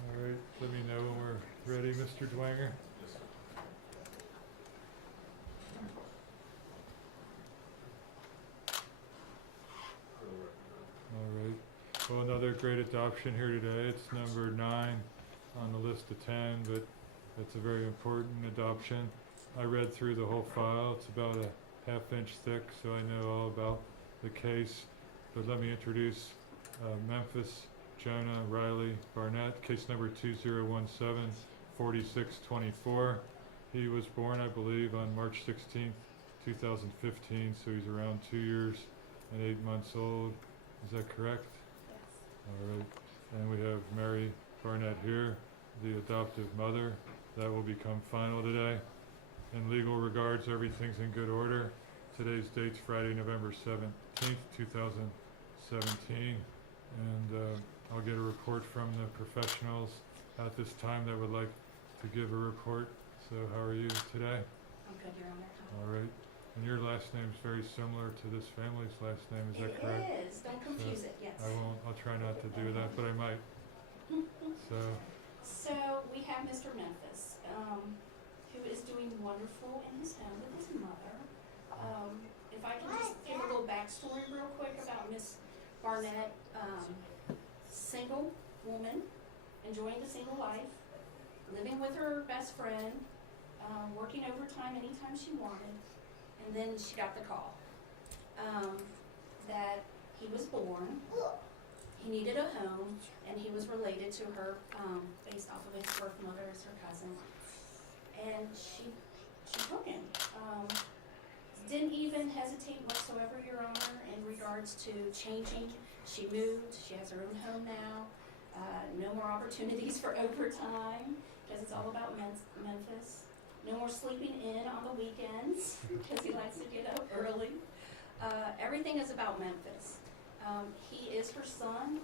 All right, let me know when we're ready, Mr. Dwanger. All right. Well, another great adoption here today. It's number 9 on the list of 10, but it's a very important adoption. I read through the whole file. It's about a half-inch thick, so I know all about the case. But let me introduce Memphis Jonah Riley Barnett, case number 2017-4624. He was born, I believe, on March 16th, 2015, so he's around 2 years and 8 months old. Is that correct? Yes. All right. And we have Mary Barnett here, the adoptive mother. That will become final today. In legal regards, everything's in good order. Today's date's Friday, November 17th, 2017. And I'll get a report from the professionals at this time that would like to give a report. So how are you today? I'm good, Your Honor. All right. And your last name's very similar to this family's last name, is that correct? It is, don't confuse it, yes. I won't, I'll try not to do that, but I might. So we have Mr. Memphis, who is doing wonderful in his home with his mother. If I can just give a little backstory real quick about Miss Barnett, single woman, enjoying the single life, living with her best friend, working overtime anytime she wanted, and then she got the call that he was born. He needed a home, and he was related to her based off of his birth mother as her cousin. And she took him. Didn't even hesitate whatsoever, Your Honor, in regards to changing. She moved. She has her own home now. No more opportunities for overtime, because it's all about Memphis. No more sleeping in on the weekends, because he likes to get up early. Everything is about Memphis. He is her son.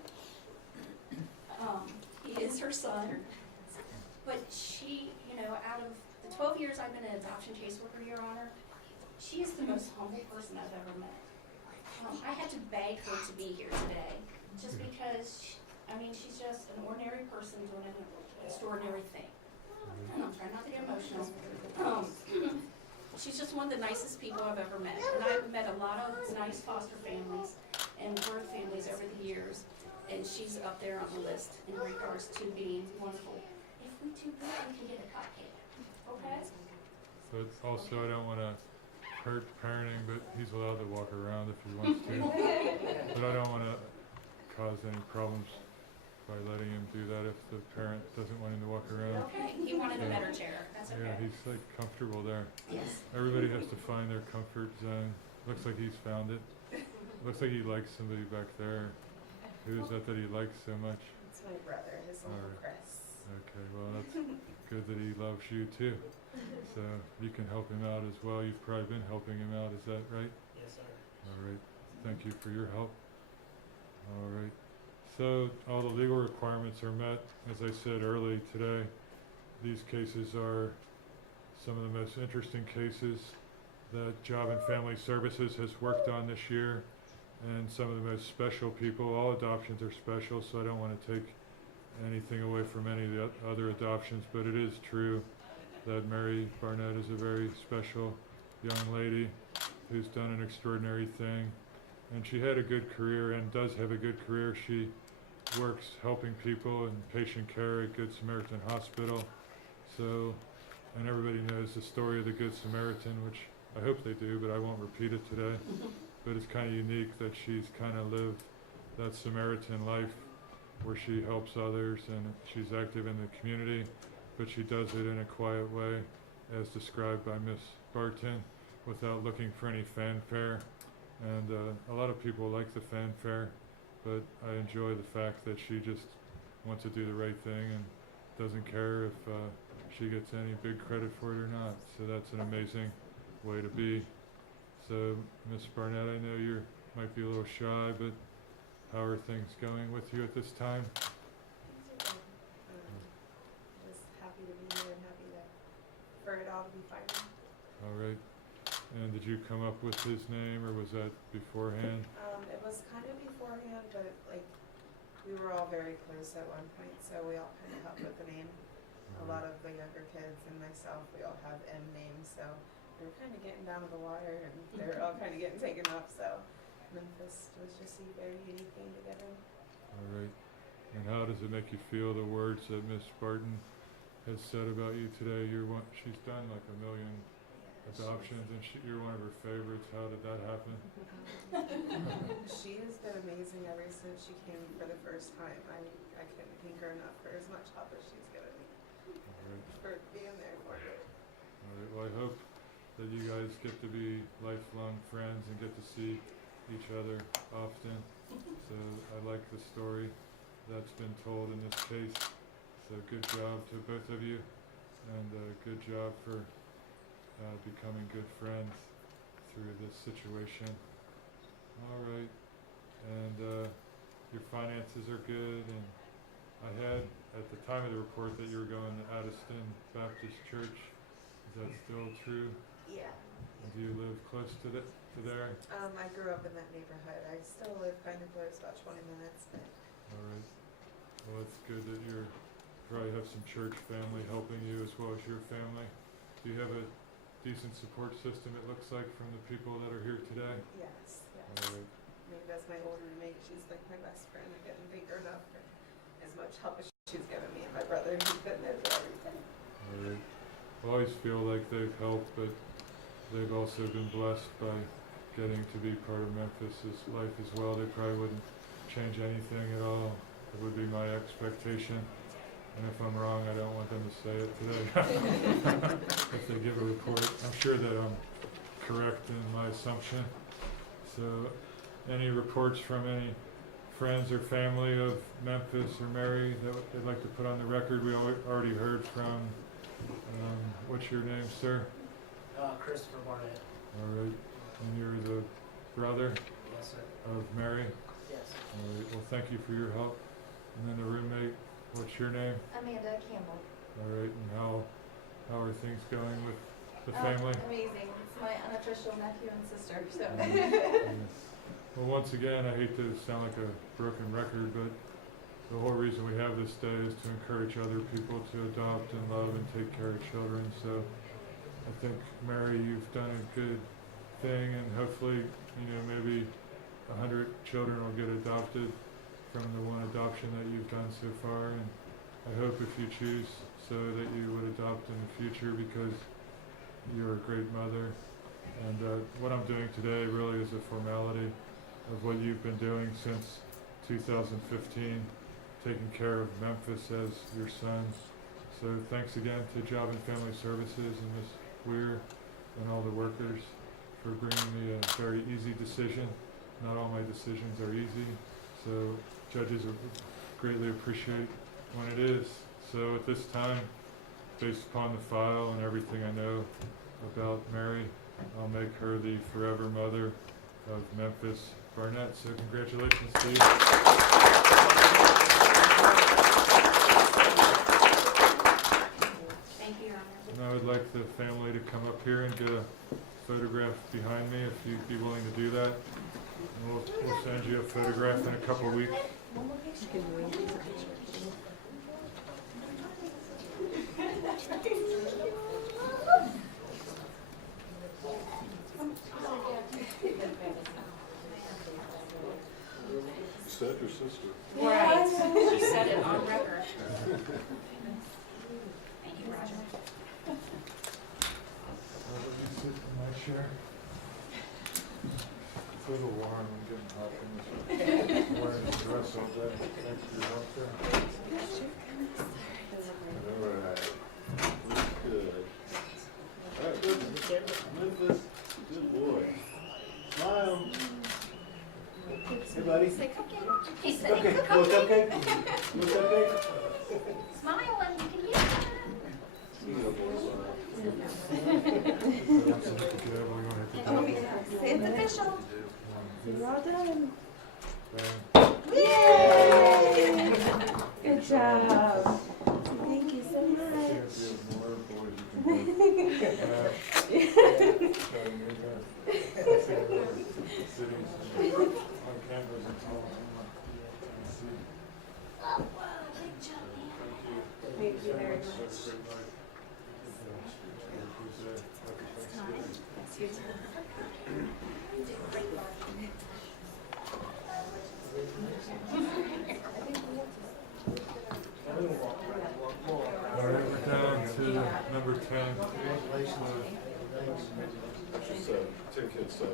But she, out of the 12 years I've been an adoption caseworker, Your Honor, she is the most humble person I've ever met. I had to beg her to be here today, just because, she's just an ordinary person doing an extraordinary thing. And I'm trying not to get emotional. She's just one of the nicest people I've ever met. And I've met a lot of nice foster families and birth families up there on the list in regards to being wonderful. If we do good, we can get a cupcake, okay? But also, I don't want to hurt parenting, but he's allowed to walk around if he wants to. But I don't want to cause any problems by letting him do that if the parent doesn't want him to walk around. Okay, he wanted a better chair, that's okay. Yeah, he's like comfortable there. Yes. Everybody has to find their comfort zone. Looks like he's found it. Looks like he likes somebody back there. Who is that he likes so much? It's my brother, his Uncle Chris. Okay, well that's good that he loves you too. So you can help him out as well. You've probably been helping him out, is that right? Yes, sir. All right. Thank you for your help. All right. So all the legal requirements are met. As I said early today, these cases are some of the most interesting cases that Job and Family Services has worked on this year, and some of the most special people. All adoptions are special, so I don't want to take anything away from any of the other adoptions, but it is true that Mary Barnett is a very special young lady who's done an extraordinary thing, and she had a good career and does have a good career. She works helping people in patient care at Good Samaritan Hospital. So, and everybody knows the story of the Good Samaritan, which I hope they do, but I won't repeat it today. But it's kind of unique that she's kind of lived that Samaritan life where she helps others and she's active in the community, but she does it in a quiet way, as described by Miss Barton, without looking for any fanfare. And a lot of people like the fanfare, but I enjoy the fact that she just wants to do the right thing and doesn't care if she gets any big credit for it or not. So that's an amazing way to be. So, Miss Barnett, I know you might be a little shy, but how are things going with you at this time? Just happy to be here and happy for it all to be final. All right. And did you come up with his name, or was that beforehand? It was kind of beforehand, but like we were all very close at one point, so we all kind of helped with the name. A lot of the younger kids and myself, we all have M names, so we were kind of getting down to the wire, and they were all kind of getting taken up. So Memphis was just a very unique thing together. All right. And how does it make you feel, the words that Miss Barton has said about you today? She's done like 1 million adoptions, and you're one of her favorites. How did that happen? She has been amazing ever since she came for the first time. I couldn't thank her enough for as much help as she's given me. All right. For being there for me. All right. Well, I hope that you guys get to be lifelong friends and get to see each other often. So I like the story that's been told in this case. So good job to both of you, and good job for becoming good friends through this situation. All right. And your finances are good, and I had at the time of the report that you were going to Addiston Baptist Church. Is that still true? Yeah. And do you live close to there? I grew up in that neighborhood. I still live kind of close, about 20 minutes. But All right. Well, it's good that you probably have some church family helping you as well as your family. Do you have a decent support system, it looks like, from the people that are here today? yes. All right. Maybe that's my old roommate. She's like my best friend. I couldn't thank her enough for as much help as she's given me, and my brother, who's been there for everything. All right. I always feel like they've helped, but they've also been blessed by getting to be part of Memphis's life as well. They probably wouldn't change anything at all. It would be my expectation. And if I'm wrong, I don't want them to say it today. If they give a report, I'm sure that I'm correct in my assumption. So, any reports from any friends or family of Memphis or Mary that they'd like to put on the record? We already heard from, what's your name, sir? Christopher Barnett. All right. And you're the brother Yes, sir. of Mary? Yes. All right. Well, thank you for your help. And then the roommate, what's your name? Amanda Campbell. All right. And how are things going with the family? Amazing. It's my unofficial nephew and sister, so. Yes. Well, once again, I hate to sound like a broken record, but the whole reason we have this day is to encourage other people to adopt and love and take care of children. So I think, Mary, you've done a good thing, and hopefully, maybe 100 children will get adopted from the one adoption that you've done so far, and I hope if you choose so that you would adopt in the future, because you're a great mother. And what I'm doing today really is a formality of what you've been doing since 2015, taking care of Memphis as your son. So thanks again to Job and Family Services and Ms. Weir and all the workers for bringing me a very easy decision. Not all my decisions are easy, so judges greatly appreciate when it is. So at this time, based upon the file and everything I know about Mary, I'll make her the forever mother of Memphis Barnett. So congratulations to you. Thank you, Your Honor. And I would like the family to come up here and get a photograph behind me if you'd be willing to do that. And we'll send you a photograph in a couple of weeks. You said your sister. Right. She said it on record. Thank you, Roger. Let me sit in my chair. It's a little warm. I'm getting hot from this. I'm wearing a dress all day. Thanks for your help there. All right. Looks good. All right, good. Memphis, good boy. Smile. Hey, buddy. Say cupcake. He said Okay, cupcake. you want cupcake? You want cupcake? Smile and you can hear it. Say it's official. You're all done. Yay! Good job. Thank you so much. Oh, wow, good job, man. Thank you very much. That's your time. All right, we're down to number 10. She's 10 kids, 7.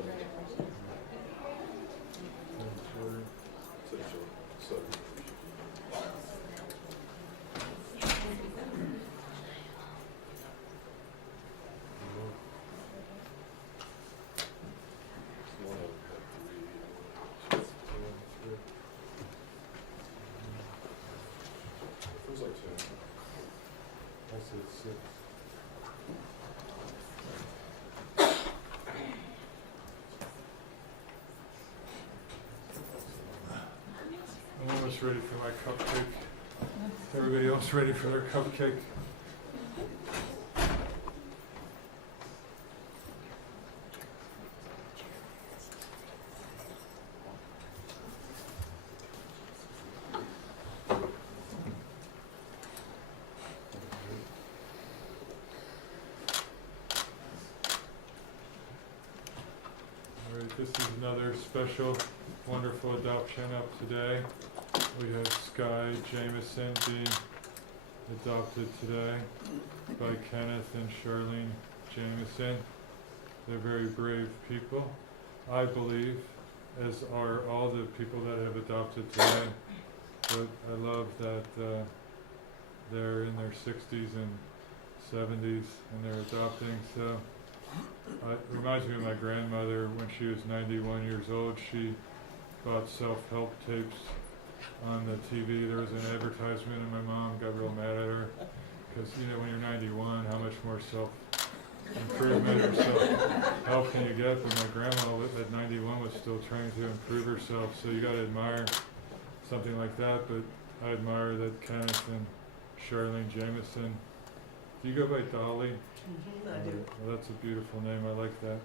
So. Feels like 10. I said 6. I'm almost ready for my cupcake. Everybody else ready for their cupcake? All right, this is another special, wonderful adoption up today. We have Sky Jameson being adopted today by Kenneth and Charlene Jameson. They're very brave people, I believe, as are all the people that have adopted today. But I love that they're in their 60s and 70s and they're adopting. So it reminds me of my grandmother when she was 91 years old. She bought self-help tapes on the TV. There was an advertisement and my mom got real mad at her because, you know, when you're 91, how much more self-improvement or self-help can you get? But my grandma at 91 was still trying to improve herself, so you got to admire something like that. But I admire that Kenneth and Charlene Jameson. Do you go by Dolly? I do. Well, that's a beautiful name. I like that.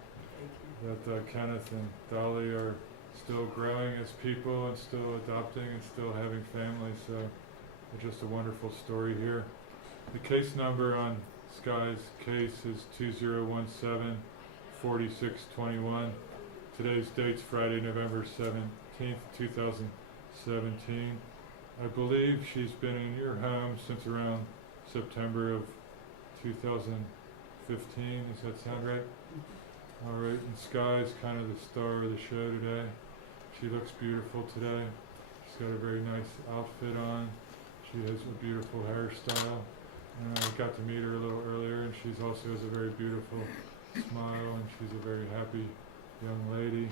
Thank you. That Kenneth and Dolly are still growing as people and still adopting and still having families. So it's just a wonderful story here. The case number on Sky's case is 2017-4621. Today's date's Friday, November 17th, 2017. 17. I believe she's been in your home since around September of 2015. Does that sound right? All right, and Sky's kind of the star of the show today. She looks beautiful today. She's got a very nice outfit on. She has a beautiful hairstyle. And I got to meet her a little earlier, and she's also has a very beautiful smile, and she's a very happy young lady.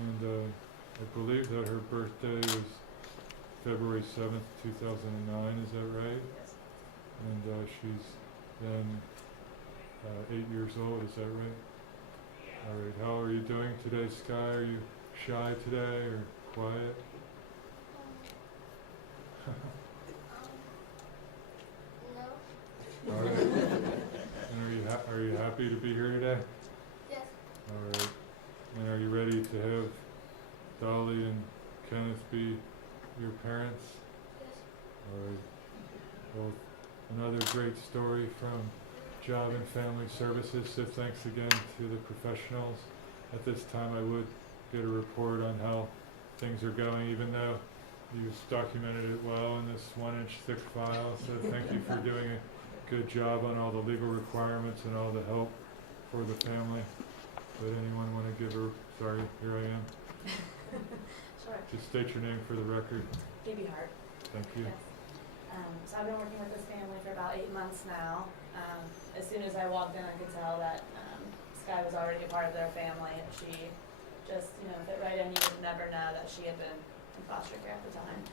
And I believe that her birthday is February 7th, 2009. Is that right? Yes. And she's then 8 years old. Is that right? All right. How are you doing today, Sky? Are you shy today or quiet? No. All right. And are you happy to be here today? Yes. All right. And are you ready to have Dolly and Kenneth be your parents? Yes. All right. Well, another great story from Job and Family Services. So thanks again to the professionals. At this time, I would get a report on how things are going, even though you've documented it well in this 1-inch thick file. So thank you for doing a good job on all the legal requirements and all the help for the family. Would anyone want to give her, sorry, here I am. Sure. Just state your name for the record. Phoebe Hart. Thank you. Yes. So I've been working with this family for about 8 months now. As soon as I walked in, I could tell that Sky was already a part of their family, and she just, fit right in. You would never know that she had been in foster care at the time.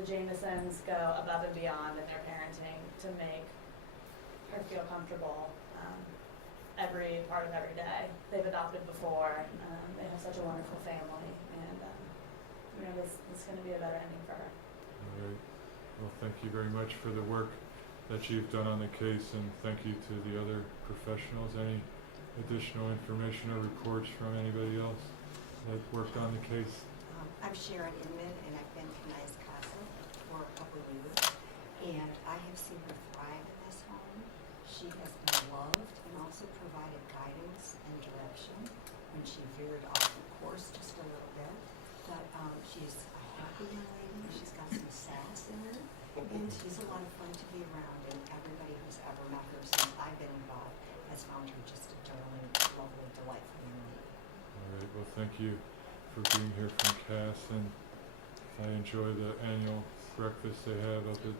The Jamesons go above and beyond in their parenting to make her feel comfortable every part of every day. They've adopted before. They have such a wonderful family, and this is going to be a better ending for her. All right. Well, thank you very much for the work that you've done on the case, and thank you to the other professionals. Any additional information or reports from anybody else that worked on the case? I'm Sharon Inman, and I've been to Nice Casa for a couple of years, and I have seen her thrive in this home. She has been loved and also provided guidance and direction when she veered off the course just a little bit. But she's a happy young lady. She's got some sass in her, and she's a lot of fun to be around. And everybody who's ever met her since I've been involved has found her just a darling, lovely, delightful young lady. All right. Well, thank you for being here from Cass, and I enjoy the annual breakfast they have up at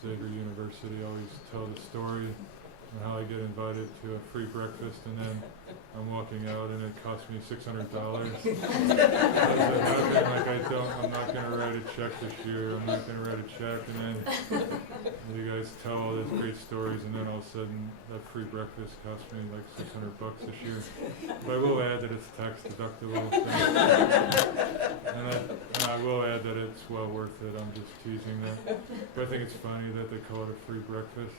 Xavier University. I always tell the story and how I get invited to a free breakfast, and then I'm walking out and it costs me $600. I'm not going to write a check this year. I'm not going to write a check, and then you guys tell all these great stories, and then all of a sudden that free breakfast cost me like $600 this year. But I will add that it's tax deductible, and I will add that it's well worth it. I'm just teasing that. But I think it's funny that they call it a free breakfast.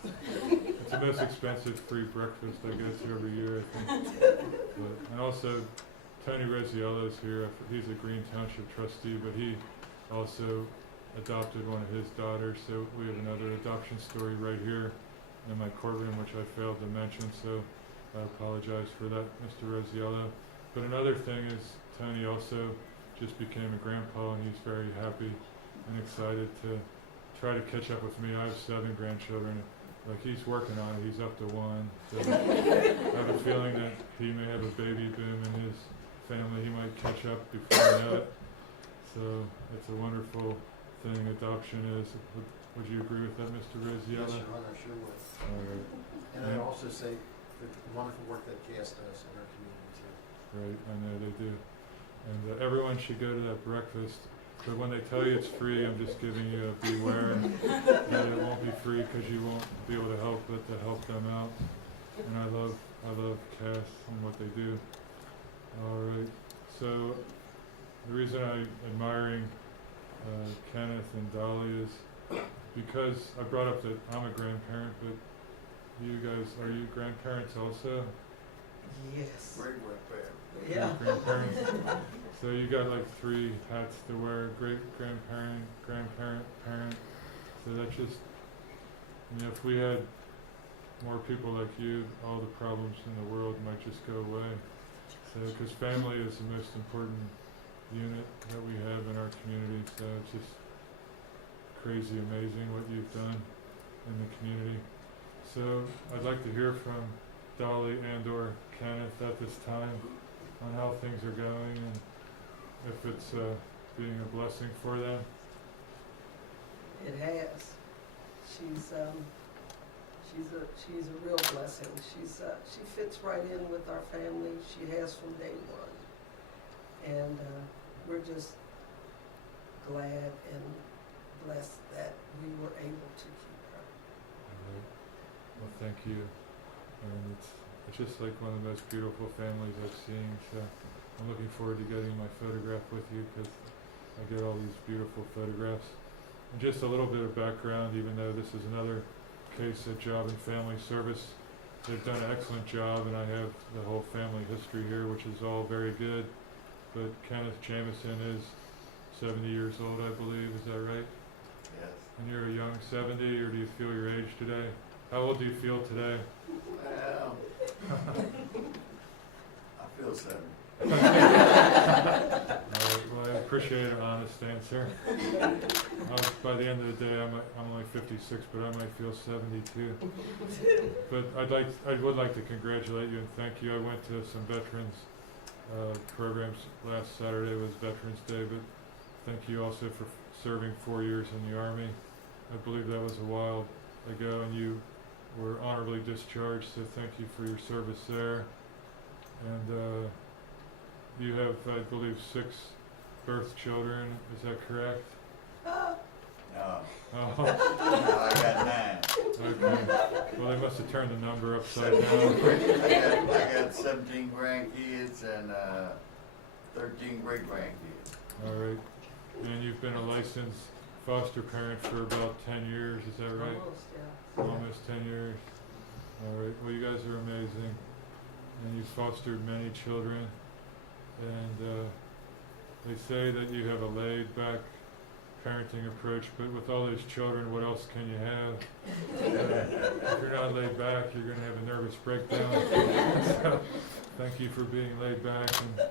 It's the most expensive free breakfast I go to every year, I think. And also, Tony Rosiello's here. He's a Green Township trustee, but he also adopted one of his daughters. So we have another adoption story right here in my courtroom, which I failed to mention. So I apologize for that, Mr. Rosiello. But another thing is Tony also just became a grandpa, and he's very happy and excited to try to catch up with me. I have 7 grandchildren. Like, he's working on it. He's up to 1. So I have a feeling that he may have a baby boom in his family. He might catch up before I know it. So it's a wonderful thing adoption is. Would you agree with that, Mr. Rosiello? Yes, Your Honor, I sure would. All right. And I'd also say the wonderful work that Cass does in our community too. Right, I know they do. And everyone should go to that breakfast. But when they tell you it's free, I'm just giving you a beware that it won't be free, because you won't be able to help but to help them out. And I love Cass and what they do. All right. So the reason I'm admiring Kenneth and Dolly is because I brought up that I'm a grandparent, but you guys, are you grandparents also? Yes. Great grandparent. Grandparents. So you got like 3 hats to wear: great grandparent, grandparent, parent. So that's just, if we had more people like you, all the problems in the world might just go away. So, because family is the most important unit that we have in our community. So it's just crazy amazing what you've done in the community. So I'd like to hear from Dolly and or Kenneth at this time on how things are going and if it's being a blessing for them. It has. She's a real blessing. She fits right in with our family. She has from day one. And we're just glad and blessed that we were able to keep her. All right. Well, thank you. And it's just like one of the most beautiful families I've seen. So I'm looking forward to getting my photograph with you because I get all these beautiful photographs. And just a little bit of background, even though this is another case at Job and Family Service. They've done an excellent job, and I have the whole family history here, which is all very good. But Kenneth Jameson is 70 years old, I believe. Is that right? Yes. And you're a young 70, or do you feel your age today? How old do you feel today? Well, I feel 70. All right, well, I appreciate an honest answer. By the end of the day, I'm only 56, but I might feel 72. But I would like to congratulate you and thank you. I went to some veterans programs. Last Saturday was Veterans Day, but thank you also for serving 4 years in the Army. I believe that was a while ago, and you were honorably discharged, so thank you for your service there. And you have, I believe, 6 birth children. Is that correct? No. Oh. No, I got 9. Okay. Well, they must have turned the number upside down. I got 17 grandkids and 13 great-grandkids. All right. And you've been a licensed foster parent for about 10 years. Is that right? Almost, yeah. Almost 10 years. All right. Well, you guys are amazing. And you've fostered many children. And they say that you have a laid-back parenting approach, but with all those children, what else can you have? If you're not laid back, you're going to have a nervous breakdown. So, thank you for being laid back and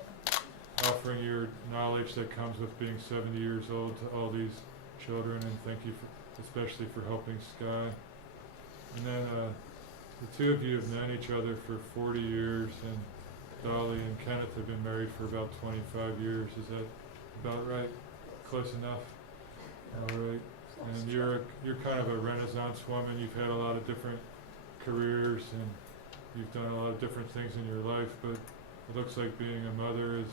offering your knowledge that comes with being 70 years old to all these children, and thank you especially for helping Sky. And then the two of you have known each other for 40 years, and Dolly and Kenneth have been married for about 25 years. Is that about right? Close enough? All right. And you're kind of a Renaissance woman. You've had a lot of different careers, and you've done a lot of different things in your life, but it looks like being a mother has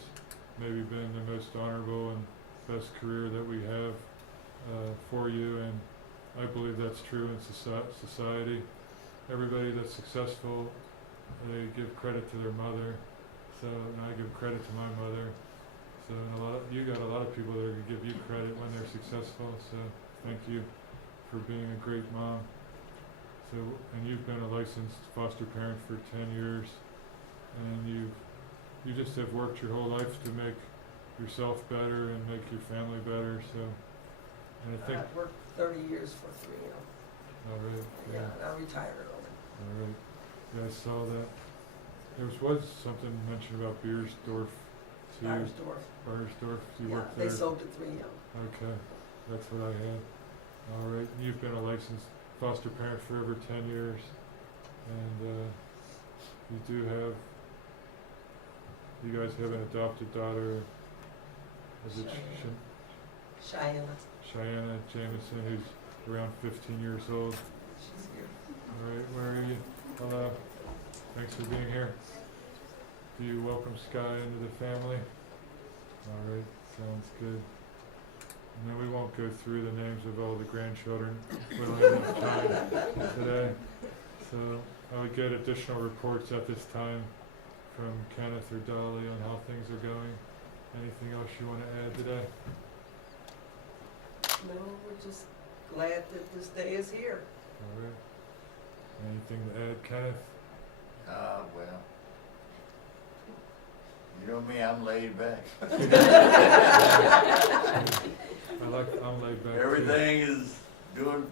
maybe been the most honorable and best career that we have for you, and I believe that's true in society. Everybody that's successful, they give credit to their mother. So, and I give credit to my mother. So, and you got a lot of people that are going to give you credit when they're successful. So, thank you for being a great mom. So, and you've been a licensed foster parent for 10 years, and you just have worked your whole life to make yourself better and make your family better. So, and I think I worked 30 years for 3M. All right. Yeah, and I retired early. All right. Yeah, I saw that. There was something mentioned about Beiersdorf too. Beiersdorf. You Yeah, worked they there. sold to 3M. Okay, that's what I had. All right. You've been a licensed foster parent for over 10 years, and you do have. You guys have an adopted daughter. Is it Cheyenne. Cheyenne Jameson, who's around 15 years old. She's here. All right. Where are you? Hello. Thanks for being here. Do you welcome Sky into the family? All right, sounds good. And then we won't go through the names of all the grandchildren. We don't have enough time today. So I would get additional reports at this time from Kenneth or Dolly on how things are going. Anything else you want to add today? No, we're just glad that this day is here. All right. Anything to add, Kenneth? Well, you know me, I'm laid back. I'm laid back. Everything is going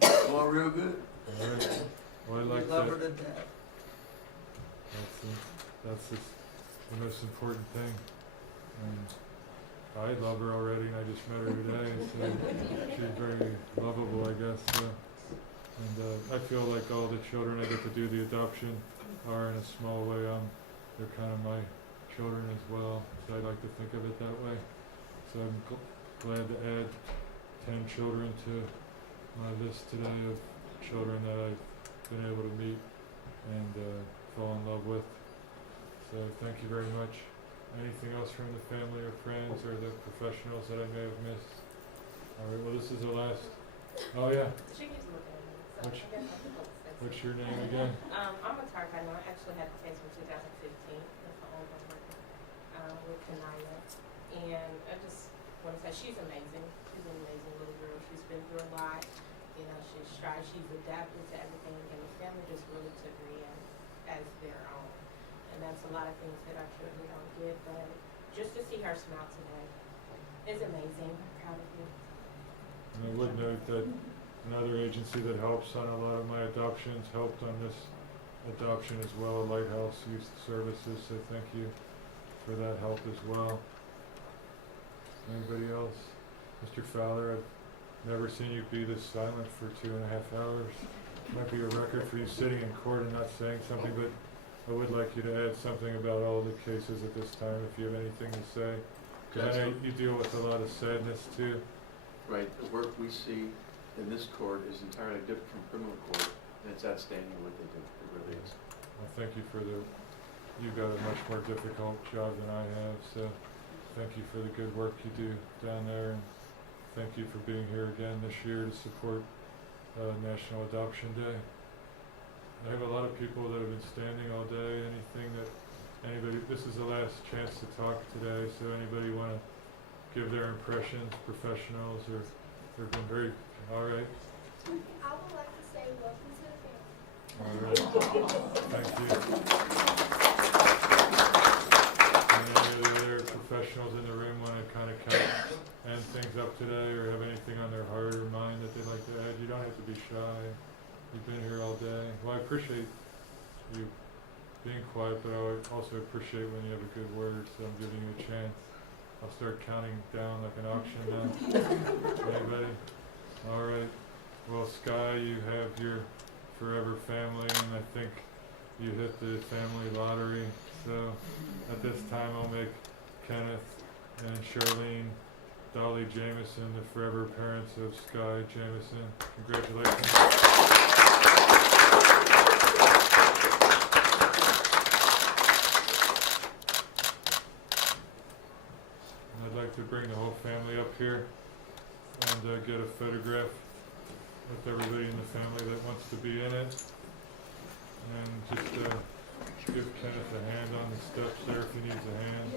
real good. All right. Well, I like love that. her to death. That's just the most important thing. And I love her already, and I just met her today, so she's very lovable, I guess. And I feel like all the children I get to do the adoption are, in a small way, they're kind of my children as well. So I like to think of it that way. So I'm glad to add 10 children to my list today of children that I've been able to meet and fall in love with. So thank you very much. Anything else from the family or friends or the professionals that I may have missed? All right, well, this is the last. Oh, yeah. She keeps looking at me. So Which- I guess I'm supposed to say What's your something. name again? I'm a Tarkai. I actually had the case from 2015. That's the old one with Kanaya. And I just want to say she's amazing. She's an amazing little girl. She's been through a lot. You know, she's tried. She's adapted to everything. And the family just really took her in as their own. And that's a lot of things that our children don't get. But just to see her smile today is amazing. I'm proud of you. And I would note that another agency that helps on a lot of my adoptions helped on this adoption as well, Lighthouse Youth Services, so thank you for that help as well. Anybody else? Mr. Fowler, I've never seen you be this silent for 2.5 hours. Might be a record for you sitting in court and not saying something, but I would like you to add something about all the cases at this time, if you have anything to say. Because I know you deal with a lot of sadness too. Right, the work we see in this court is entirely different from criminal court, and it's outstanding what they do, it really is. Well, thank you for you've got a much more difficult job than I have, so thank you for the good work you do down there, and thank you for being here again this year to support National Adoption Day. I have a lot of people that have been standing all day. This is the last chance to talk today, so anybody want to give their impressions, professionals, or they've been very, all right. I would like to say welcome to the family. All right, thank you. And any of the other professionals in the room want to kind of end things up today, or have anything on their heart or mind that they'd like to add? You don't have to be shy. You've been here all day. Well, I appreciate you being quiet, but I also appreciate when you have a good word, so I'm giving you a chance. I'll start counting down like an auction now. Anybody? All right. Well, Sky, you have your forever family, and I think you hit the family lottery. So at this time, I'll make Kenneth and Charlene Dolly Jameson the forever parents of Sky Jameson. Congratulations. I'd like to bring the whole family up here and get a photograph with everybody in the family that wants to be in it. And just give Kenneth a hand on the steps there if he needs a hand.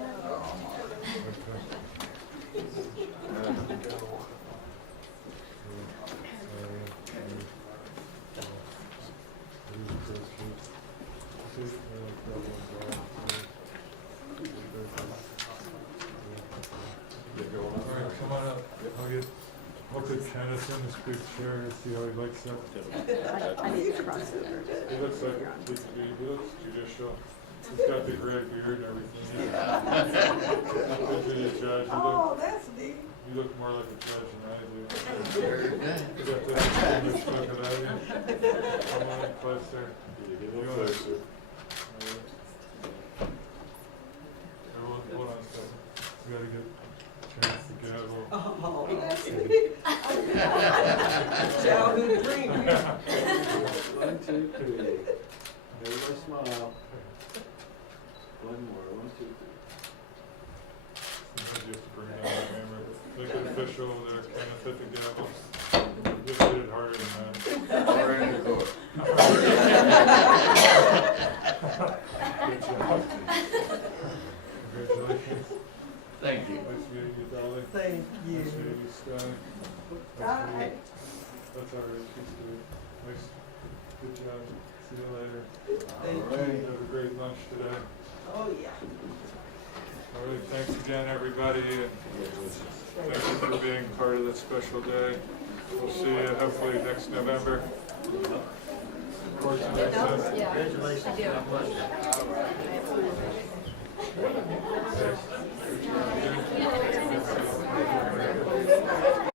Alright, come on up. I'll put Kenneth in this big chair to see how he likes that. I need to cross over. He looks judicial. He's got the gray beard and everything. Good to be a judge. Oh, that's neat. You look more like a judge than I do. You got that English look about you. Come on in closer. Closer. Hold on a second. We gotta get a chance to gavel. Oh, that's neat. Childhood dream. 1, 2, 3. Everybody smile. One more. 1, 2, 3. Sometimes you have to bring it down the camera. Make it official there, Kenneth, hit the gavel. Just hit it harder than that. Harder in the court. Good job. Congratulations. Thank you. Nice meeting you, Dolly. Thank you. Nice meeting you, Sky. Bye. That's all right, she's good. Nice, good job. See you later. Thank All right, you. have a great lunch today. Oh, yeah. All right, thanks again, everybody, and thank you for being part of this special day. We'll see you hopefully next November. Of course, congratulations. I do.